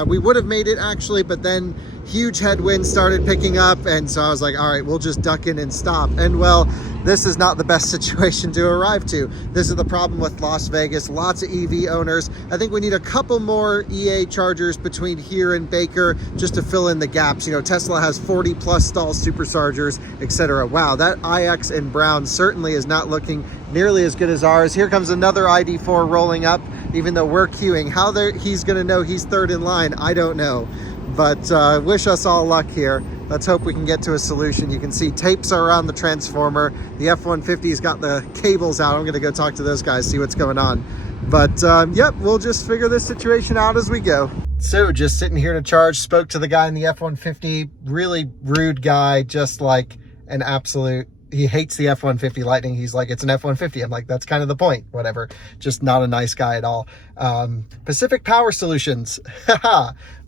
We would have made it actually, but then huge headwinds started picking up, and so I was like, all right, we'll just duck in and stop. And well, this is not the best situation to arrive to. This is the problem with Las Vegas. Lots of EV owners. I think we need a couple more EA chargers between here and Baker just to fill in the gaps. You know, Tesla has 40 plus stall superchargers, etc. Wow, that iX in brown certainly is not looking nearly as good as ours. Here comes another ID4 rolling up, even though we're queuing. How he's gonna know he's third in line, I don't know. But wish us all luck here. Let's hope we can get to a solution. You can see tapes are around the transformer. The F-150's got the cables out. I'm gonna go talk to those guys, see what's going on. But yep, we'll just figure this situation out as we go. So just sitting here to charge, spoke to the guy in the F-150, really rude guy, just like an absolute, he hates the F-150 Lightning. He's like, it's an F-150. I'm like, that's kind of the point, whatever. Just not a nice guy at all. Pacific Power Solutions,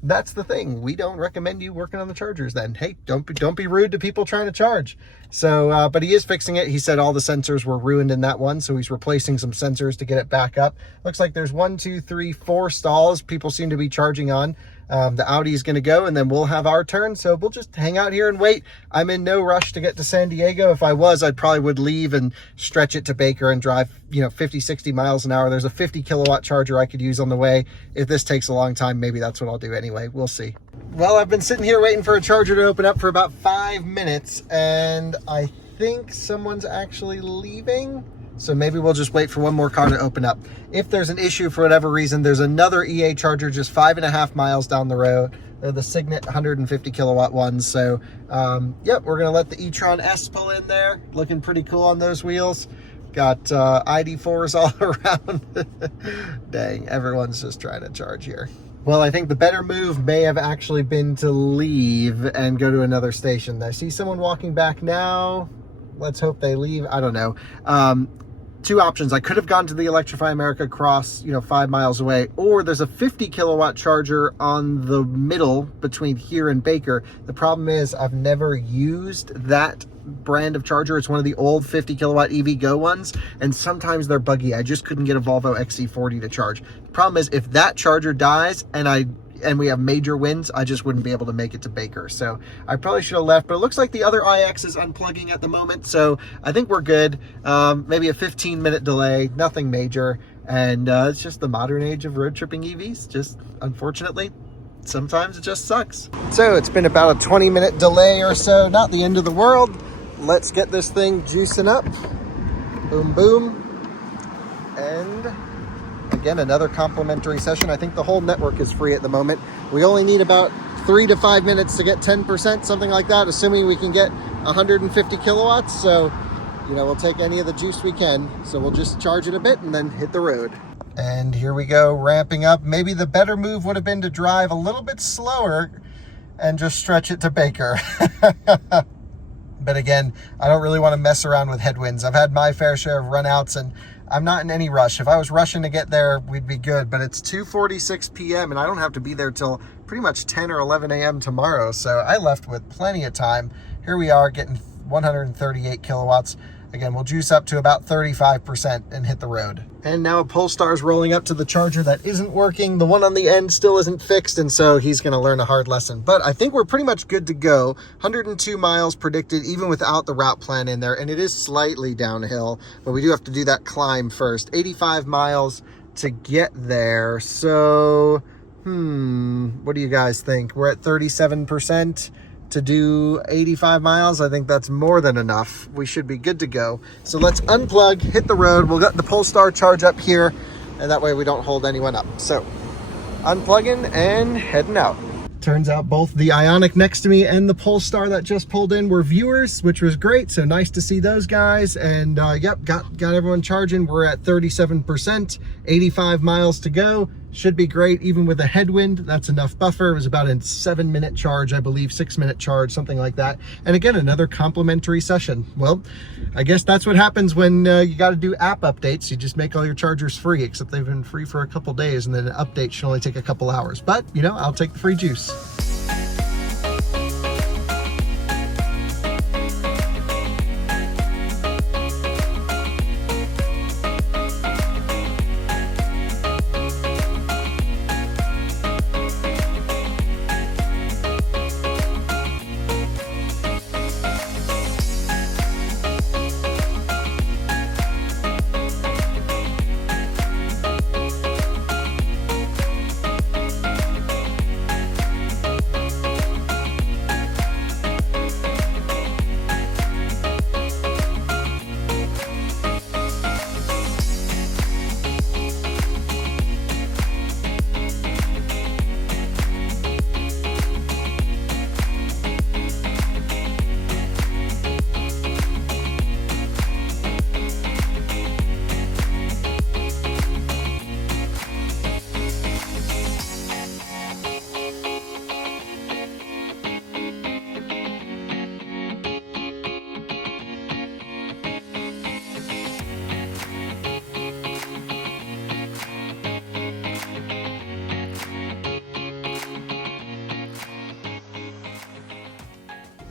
that's the thing. We don't recommend you working on the chargers then. Hey, don't be rude to people trying to charge. So, but he is fixing it. He said all the sensors were ruined in that one, so he's replacing some sensors to get it back up. Looks like there's 1, 2, 3, 4 stalls people seem to be charging on. The Audi is going to go, and then we'll have our turn. So we'll just hang out here and wait. I'm in no rush to get to San Diego. If I was, I probably would leave and stretch it to Baker and drive, 50, 60 miles an hour. There's a 50 kilowatt charger I could use on the way. If this takes a long time, maybe that's what I'll do anyway. We'll see. Well, I've been sitting here waiting for a charger to open up for about 5 minutes, and I think someone's actually leaving. So maybe we'll just wait for one more car to open up. If there's an issue for whatever reason, there's another EA charger just 5.5 miles down the road. They're the Signet 150 kilowatt ones. So yep, we're gonna let the e-tron S pull in there. Looking pretty cool on those wheels. Got ID4s all around. Dang, everyone's just trying to charge here. Well, I think the better move may have actually been to leave and go to another station. I see someone walking back now. Let's hope they leave. I don't know. Two options. I could have gone to the Electrify America cross, 5 miles away, or there's a 50 kilowatt charger on the middle between here and Baker. The problem is I've never used that brand of charger. It's one of the old 50 kilowatt EVgo ones, and sometimes they're buggy. I just couldn't get a Volvo XC40 to charge. The problem is if that charger dies and we have major winds, I just wouldn't be able to make it to Baker. So I probably should have left, but it looks like the other iX is unplugging at the moment. So I think we're good. Maybe a 15-minute delay, nothing major. And it's just the modern age of road tripping EVs. Just unfortunately, sometimes it just sucks. So it's been about a 20-minute delay or so, not the end of the world. Let's get this thing juicing up. Boom, boom. And again, another complimentary session. I think the whole network is free at the moment. We only need about 3 to 5 minutes to get 10%, something like that, assuming we can get 150 kilowatts. So, we'll take any of the juice we can. So we'll just charge it a bit and then hit the road. And here we go, ramping up. Maybe the better move would have been to drive a little bit slower and just stretch it to Baker. But again, I don't really want to mess around with headwinds. I've had my fair share of runouts, and I'm not in any rush. If I was rushing to get there, we'd be good. But it's 2:46 p.m. and I don't have to be there till pretty much 10 or 11 a.m. tomorrow. So I left with plenty of time. Here we are getting 138 kilowatts. Again, we'll juice up to about 35% and hit the road. And now a Polestar's rolling up to the charger that isn't working. The one on the end still isn't fixed, and so he's going to learn a hard lesson. But I think we're pretty much good to go. 102 miles predicted, even without the route plan in there. And it is slightly downhill, but we do have to do that climb first. 85 miles to get there. So, what do you guys think? We're at 37%. To do 85 miles. I think that's more than enough. We should be good to go. So let's unplug, hit the road. We'll get the Polestar charge up here, and that way we don't hold anyone up. So unplugging and heading out. Turns out both the Ioniq next to me and the Polestar that just pulled in were viewers, which was great. So nice to see those guys. And yep, got everyone charging. We're at 37%, 85 miles to go. Should be great, even with a headwind. That's enough buffer. It was about a 7-minute charge, I believe, 6-minute charge, something like that. And again, another complimentary session. Well, I guess that's what happens when you got to do app updates. You just make all your chargers free, except they've been free for a couple days, and then an update should only take a couple hours. But, you know, I'll take the free juice.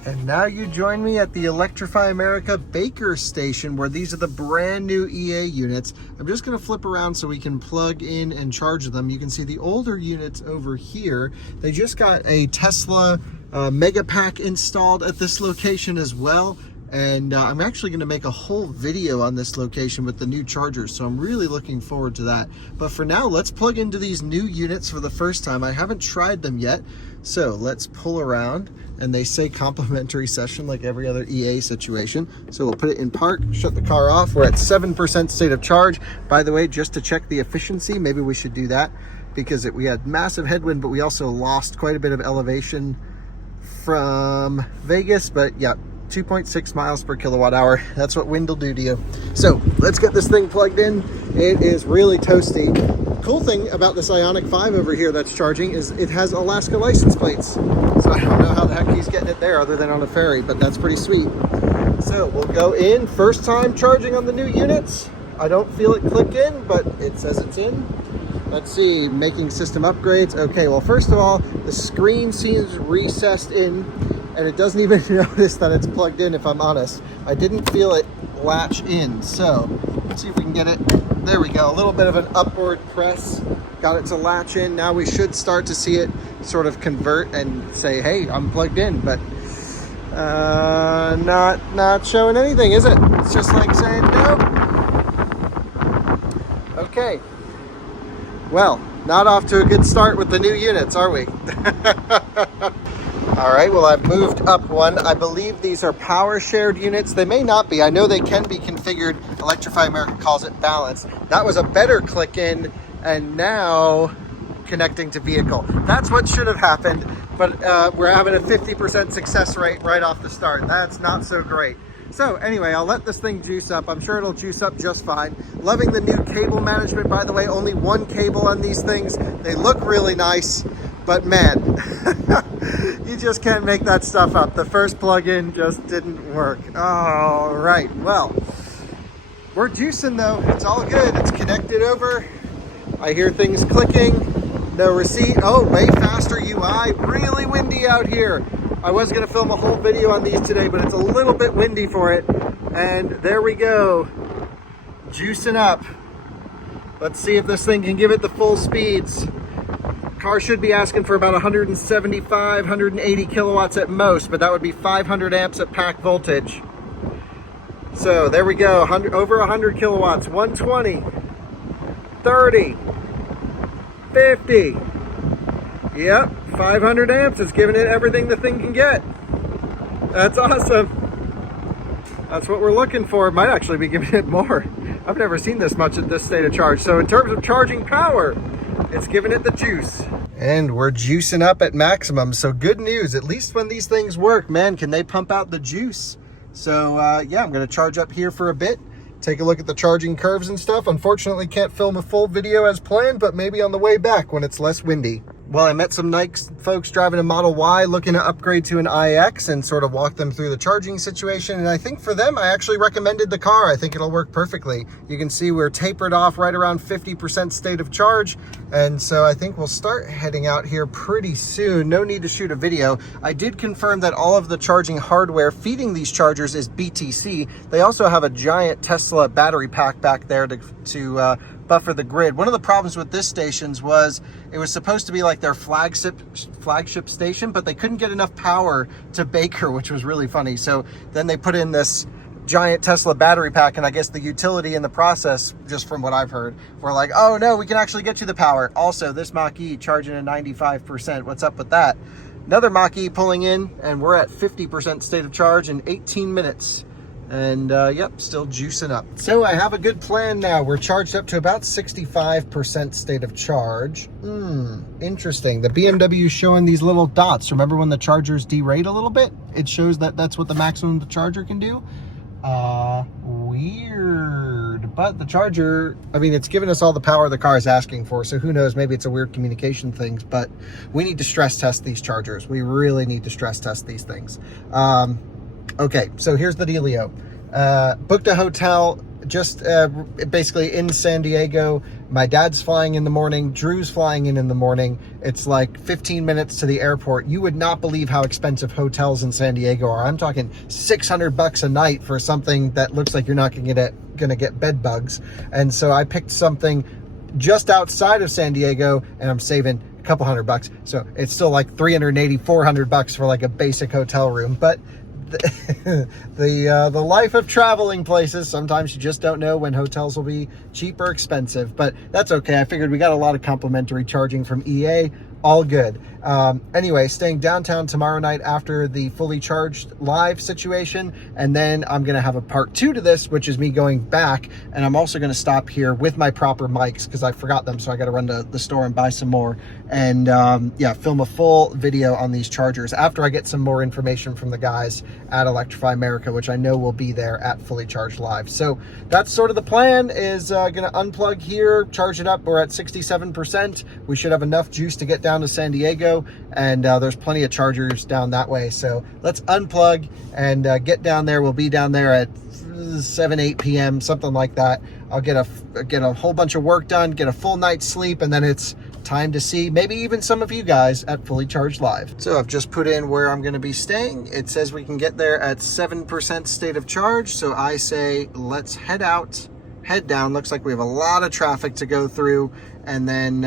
And now you join me at the Electrify America Baker Station, where these are the brand new EA units. I'm just going to flip around so we can plug in and charge them. You can see the older units over here. They just got a Tesla Mega Pack installed at this location as well. And I'm actually going to make a whole video on this location with the new chargers, so I'm really looking forward to that. But for now, let's plug into these new units for the first time. I haven't tried them yet, so let's pull around. And they say complimentary session like every other EA situation. So we'll put it in park, shut the car off. We're at 7% state of charge. By the way, just to check the efficiency, maybe we should do that, because we had massive headwind, but we also lost quite a bit of elevation from Vegas. But yeah, 2.6 miles per kilowatt hour. That's what wind will do to you. So let's get this thing plugged in. It is really toasty. Cool thing about this Ioniq 5 over here that's charging is it has Alaska license plates. So I don't know how the heck he's getting it there other than on a ferry, but that's pretty sweet. So we'll go in, first time charging on the new units. I don't feel it click in, but it says it's in. Let's see, making system upgrades. Okay, well, first of all, the screen seems recessed in, and it doesn't even notice that it's plugged in, if I'm honest. I didn't feel it latch in, so let's see if we can get it. There we go, a little bit of an upward press. Got it to latch in. Now we should start to see it sort of convert and say, hey, I'm plugged in, but not showing anything, is it? It's just like saying nope. Okay. Well, not off to a good start with the new units, are we? All right, well, I've moved up one. I believe these are power shared units. They may not be. I know they can be configured. Electrify America calls it balanced. That was a better click in, and now connecting to vehicle. That's what should have happened, but we're having a 50% success rate right off the start. That's not so great. So anyway, I'll let this thing juice up. I'm sure it'll juice up just fine. Loving the new cable management, by the way. Only one cable on these things. They look really nice, but man, you just can't make that stuff up. The first plug-in just didn't work. All right, well, we're juicing though. It's all good. It's connected over. I hear things clicking. No receipt. Oh, way faster UI. Really windy out here. I was going to film a whole video on these today, but it's a little bit windy for it. And there we go. Juicing up. Let's see if this thing can give it the full speeds. Car should be asking for about 175, 180 kilowatts at most, but that would be 500 amps at pack voltage. So there we go. Over 100 kilowatts. 120. 30. 50. Yep, 500 amps is giving it everything the thing can get. That's awesome. That's what we're looking for. Might actually be giving it more. I've never seen this much at this state of charge. So in terms of charging power, it's giving it the juice. And we're juicing up at maximum. So good news, at least when these things work, man, can they pump out the juice? So yeah, I'm going to charge up here for a bit, take a look at the charging curves and stuff. Unfortunately, can't film a full video as planned, but maybe on the way back when it's less windy. Well, I met some nice folks driving a Model Y looking to upgrade to an iX and sort of walk them through the charging situation. And I think for them, I actually recommended the car. I think it'll work perfectly. You can see we're tapered off right around 50% state of charge. And so I think we'll start heading out here pretty soon. No need to shoot a video. I did confirm that all of the charging hardware feeding these chargers is BTC. They also have a giant Tesla battery pack back there to buffer the grid. One of the problems with this stations was it was supposed to be like their flagship station, but they couldn't get enough power to Baker, which was really funny. So then they put in this giant Tesla battery pack, and I guess the utility in the process, just from what I've heard, were like, oh no, we can actually get you the power. Also, this Mach-E charging at 95%. What's up with that? Another Mach-E pulling in, and we're at 50% state of charge in 18 minutes. And yep, still juicing up. So I have a good plan now. We're charged up to about 65% state of charge. Interesting. The BMW is showing these little dots. Remember when the chargers derate a little bit? It shows that that's what the maximum the charger can do. Weird. But the charger, I mean, it's giving us all the power the car is asking for. So who knows, maybe it's a weird communication thing, but we need to stress test these chargers. We really need to stress test these things. Okay, so here's the dealio. Booked a hotel just basically in San Diego. My dad's flying in the morning. Drew's flying in the morning. It's like 15 minutes to the airport. You would not believe how expensive hotels in San Diego are. I'm talking $600 a night for something that looks like you're not gonna get bed bugs. And so I picked something just outside of San Diego, and I'm saving a couple $100. So it's still like $380, $400 for like a basic hotel room. But the life of traveling places, sometimes you just don't know when hotels will be cheap or expensive, but that's okay. I figured we got a lot of complimentary charging from EA. All good. Anyway, staying downtown tomorrow night after the fully charged live situation, and then I'm gonna have a part 2 to this, which is me going back, and I'm also gonna stop here with my proper mics because I forgot them, so I gotta run to the store and buy some more, and yeah, film a full video on these chargers after I get some more information from the guys at Electrify America, which I know will be there at Fully Charged Live. So that's sort of the plan, is gonna unplug here, charge it up. We're at 67%. We should have enough juice to get down to San Diego, and there's plenty of chargers down that way. So let's unplug and get down there. We'll be down there at 7-8 p.m., something like that. I'll get a whole bunch of work done, get a full night's sleep, and then it's time to see maybe even some of you guys at Fully Charged Live. So I've just put in where I'm going to be staying. It says we can get there at 7% state of charge, so I say let's head down. Looks like we have a lot of traffic to go through, and then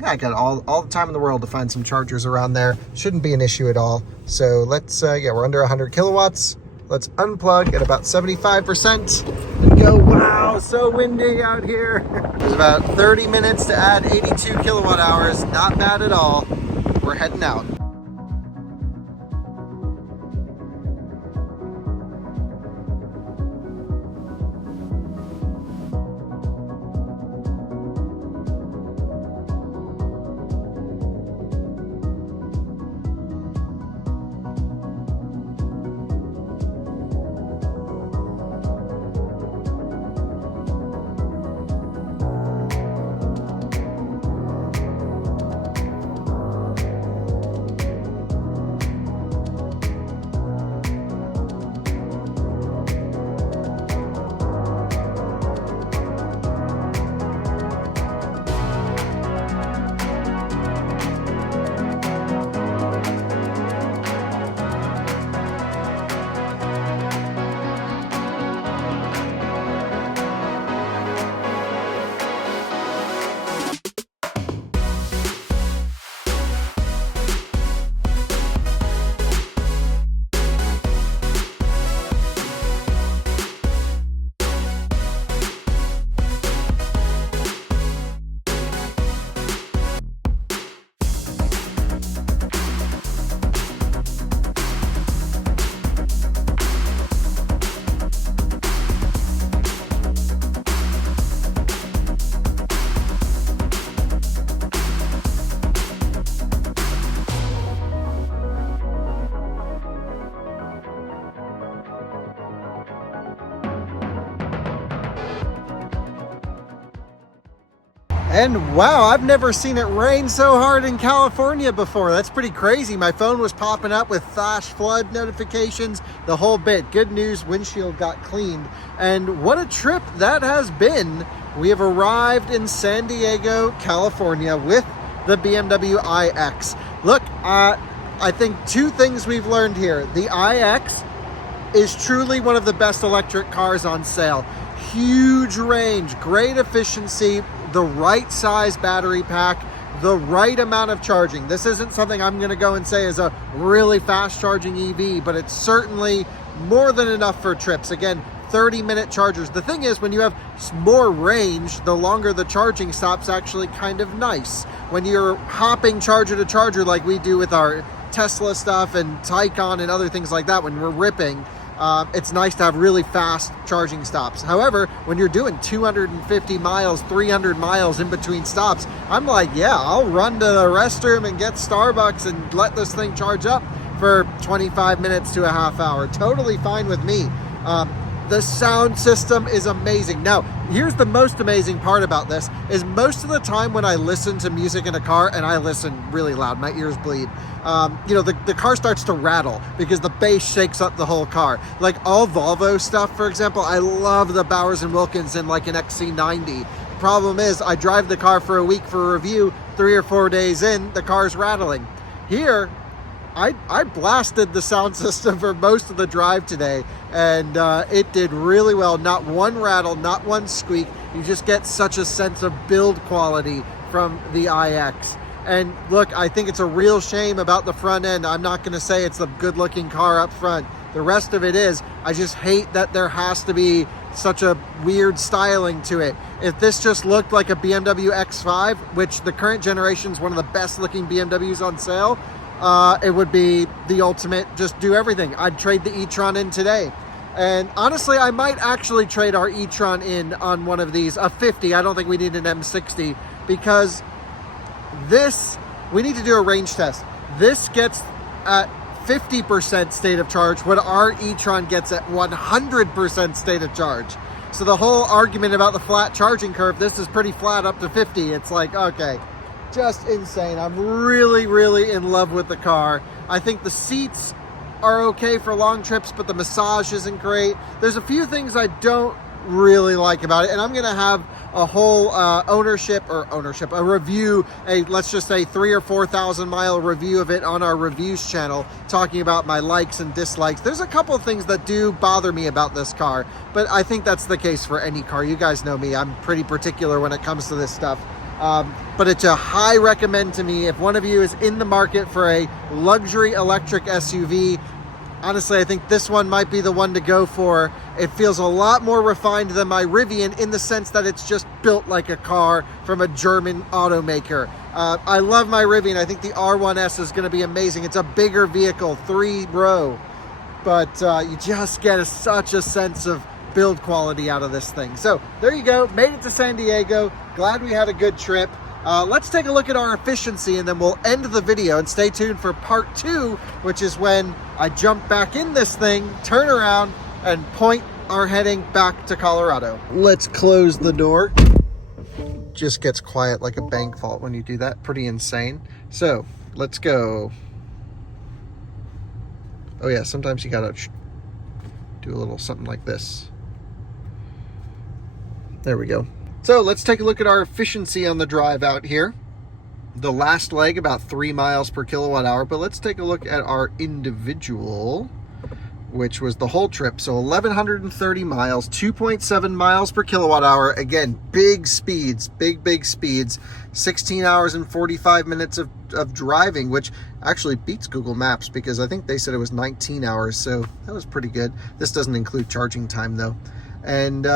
I got all the time in the world to find some chargers around there. Shouldn't be an issue at all. So let's yeah, we're under 100 kilowatts. Let's unplug at about 75% and go. Wow, so windy out here. There's about 30 minutes to add 82 kilowatt hours. Not bad at all. We're heading out. And wow, I've never seen it rain so hard in California before. That's pretty crazy. My phone was popping up with flash flood notifications, the whole bit. Good news, windshield got cleaned. And what a trip that has been. We have arrived in San Diego, California with the BMW iX. Look, I think two things we've learned here. The iX is truly one of the best electric cars on sale. Huge range, great efficiency, the right size battery pack, the right amount of charging. This isn't something I'm going to go and say is a really fast charging EV, but it's certainly more than enough for trips. Again, 30-minute chargers. The thing is, when you have more range, the longer the charging stop's actually kind of nice. When you're hopping charger to charger like we do with our Tesla stuff and Taycan and other things like that, when we're ripping, it's nice to have really fast charging stops. However, when you're doing 250 miles, 300 miles in between stops, I'm like, yeah, I'll run to the restroom and get Starbucks and let this thing charge up for 25 minutes to a half hour. Totally fine with me. The sound system is amazing. Now, here's the most amazing part about this, is most of the time when I listen to music in a car, and I listen really loud, my ears bleed, the car starts to rattle because the bass shakes up the whole car. Like all Volvo stuff, for example, I love the Bowers & Wilkins in like an XC90. Problem is, I drive the car for a week for a review, 3 or 4 days in, the car's rattling. Here, I blasted the sound system for most of the drive today, and it did really well. Not one rattle, not one squeak. You just get such a sense of build quality from the iX. And look, I think it's a real shame about the front end. I'm not going to say it's the good-looking car up front. The rest of it is. I just hate that there has to be such a weird styling to it. If this just looked like a BMW X5, which the current generation is one of the best-looking BMWs on sale, it would be the ultimate, just do everything. I'd trade the e-tron in today. And honestly, I might actually trade our e-tron in on one of these, a 50. I don't think we need an M60, because we need to do a range test. This gets at 50% state of charge, what our e-tron gets at 100% state of charge. So the whole argument about the flat charging curve, this is pretty flat up to 50. It's like, okay, just insane. I'm really, really in love with the car. I think the seats are okay for long trips, but the massage isn't great. There's a few things I don't really like about it, and I'm gonna have a whole a review, let's just say 3,000 or 4,000 mile review of it on our reviews channel, talking about my likes and dislikes. There's a couple of things that do bother me about this car, but I think that's the case for any car. You guys know me, I'm pretty particular when it comes to this stuff. But it's a high recommend to me. If one of you is in the market for a luxury electric SUV, honestly, I think this one might be the one to go for. It feels a lot more refined than my Rivian in the sense that it's just built like a car from a German automaker. I love my Rivian. I think the R1S is going to be amazing. It's a bigger vehicle, 3-row, but you just get such a sense of build quality out of this thing. So there you go, made it to San Diego. Glad we had a good trip. Let's take a look at our efficiency, and then we'll end the video, and stay tuned for part 2, which is when I jump back in this thing, turn around, and point our heading back to Colorado. Let's close the door. Just gets quiet like a bank vault when you do that. Pretty insane. So let's go. Oh yeah, sometimes you gotta do a little something like this. There we go. So let's take a look at our efficiency on the drive out here. The last leg about 3 miles per kilowatt hour, but let's take a look at our individual, which was the whole trip. So 1,130 miles, 2.7 miles per kilowatt hour. Again, big speeds, big speeds. 16 hours and 45 minutes of driving, which actually beats Google Maps, because I think they said it was 19 hours. So that was pretty good. This doesn't include charging time though. And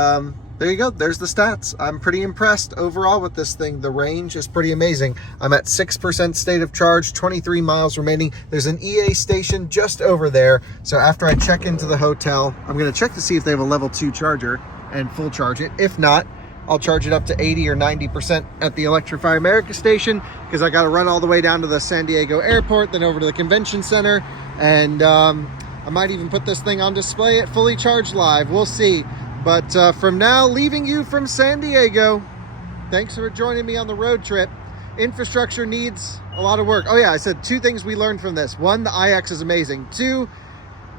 there you go, there's the stats. I'm pretty impressed overall with this thing. The range is pretty amazing. I'm at 6% state of charge, 23 miles remaining. There's an EA station just over there. So after I check into the hotel, I'm gonna check to see if they have a level 2 charger and full charge it. If not, I'll charge it up to 80 or 90% at the Electrify America station, because I gotta run all the way down to the San Diego airport, then over to the convention center. And I might even put this thing on display at Fully Charged Live, we'll see. But from now, leaving you from San Diego, Thanks for joining me on the road trip. Infrastructure needs a lot of work. Oh yeah, I said 2 things we learned from this. 1, the iX is amazing. 2,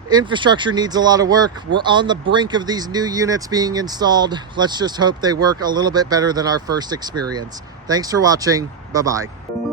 infrastructure needs a lot of work. We're on the brink of these new units being installed. Let's just hope they work a little bit better than our first experience. Thanks for watching. Bye-bye.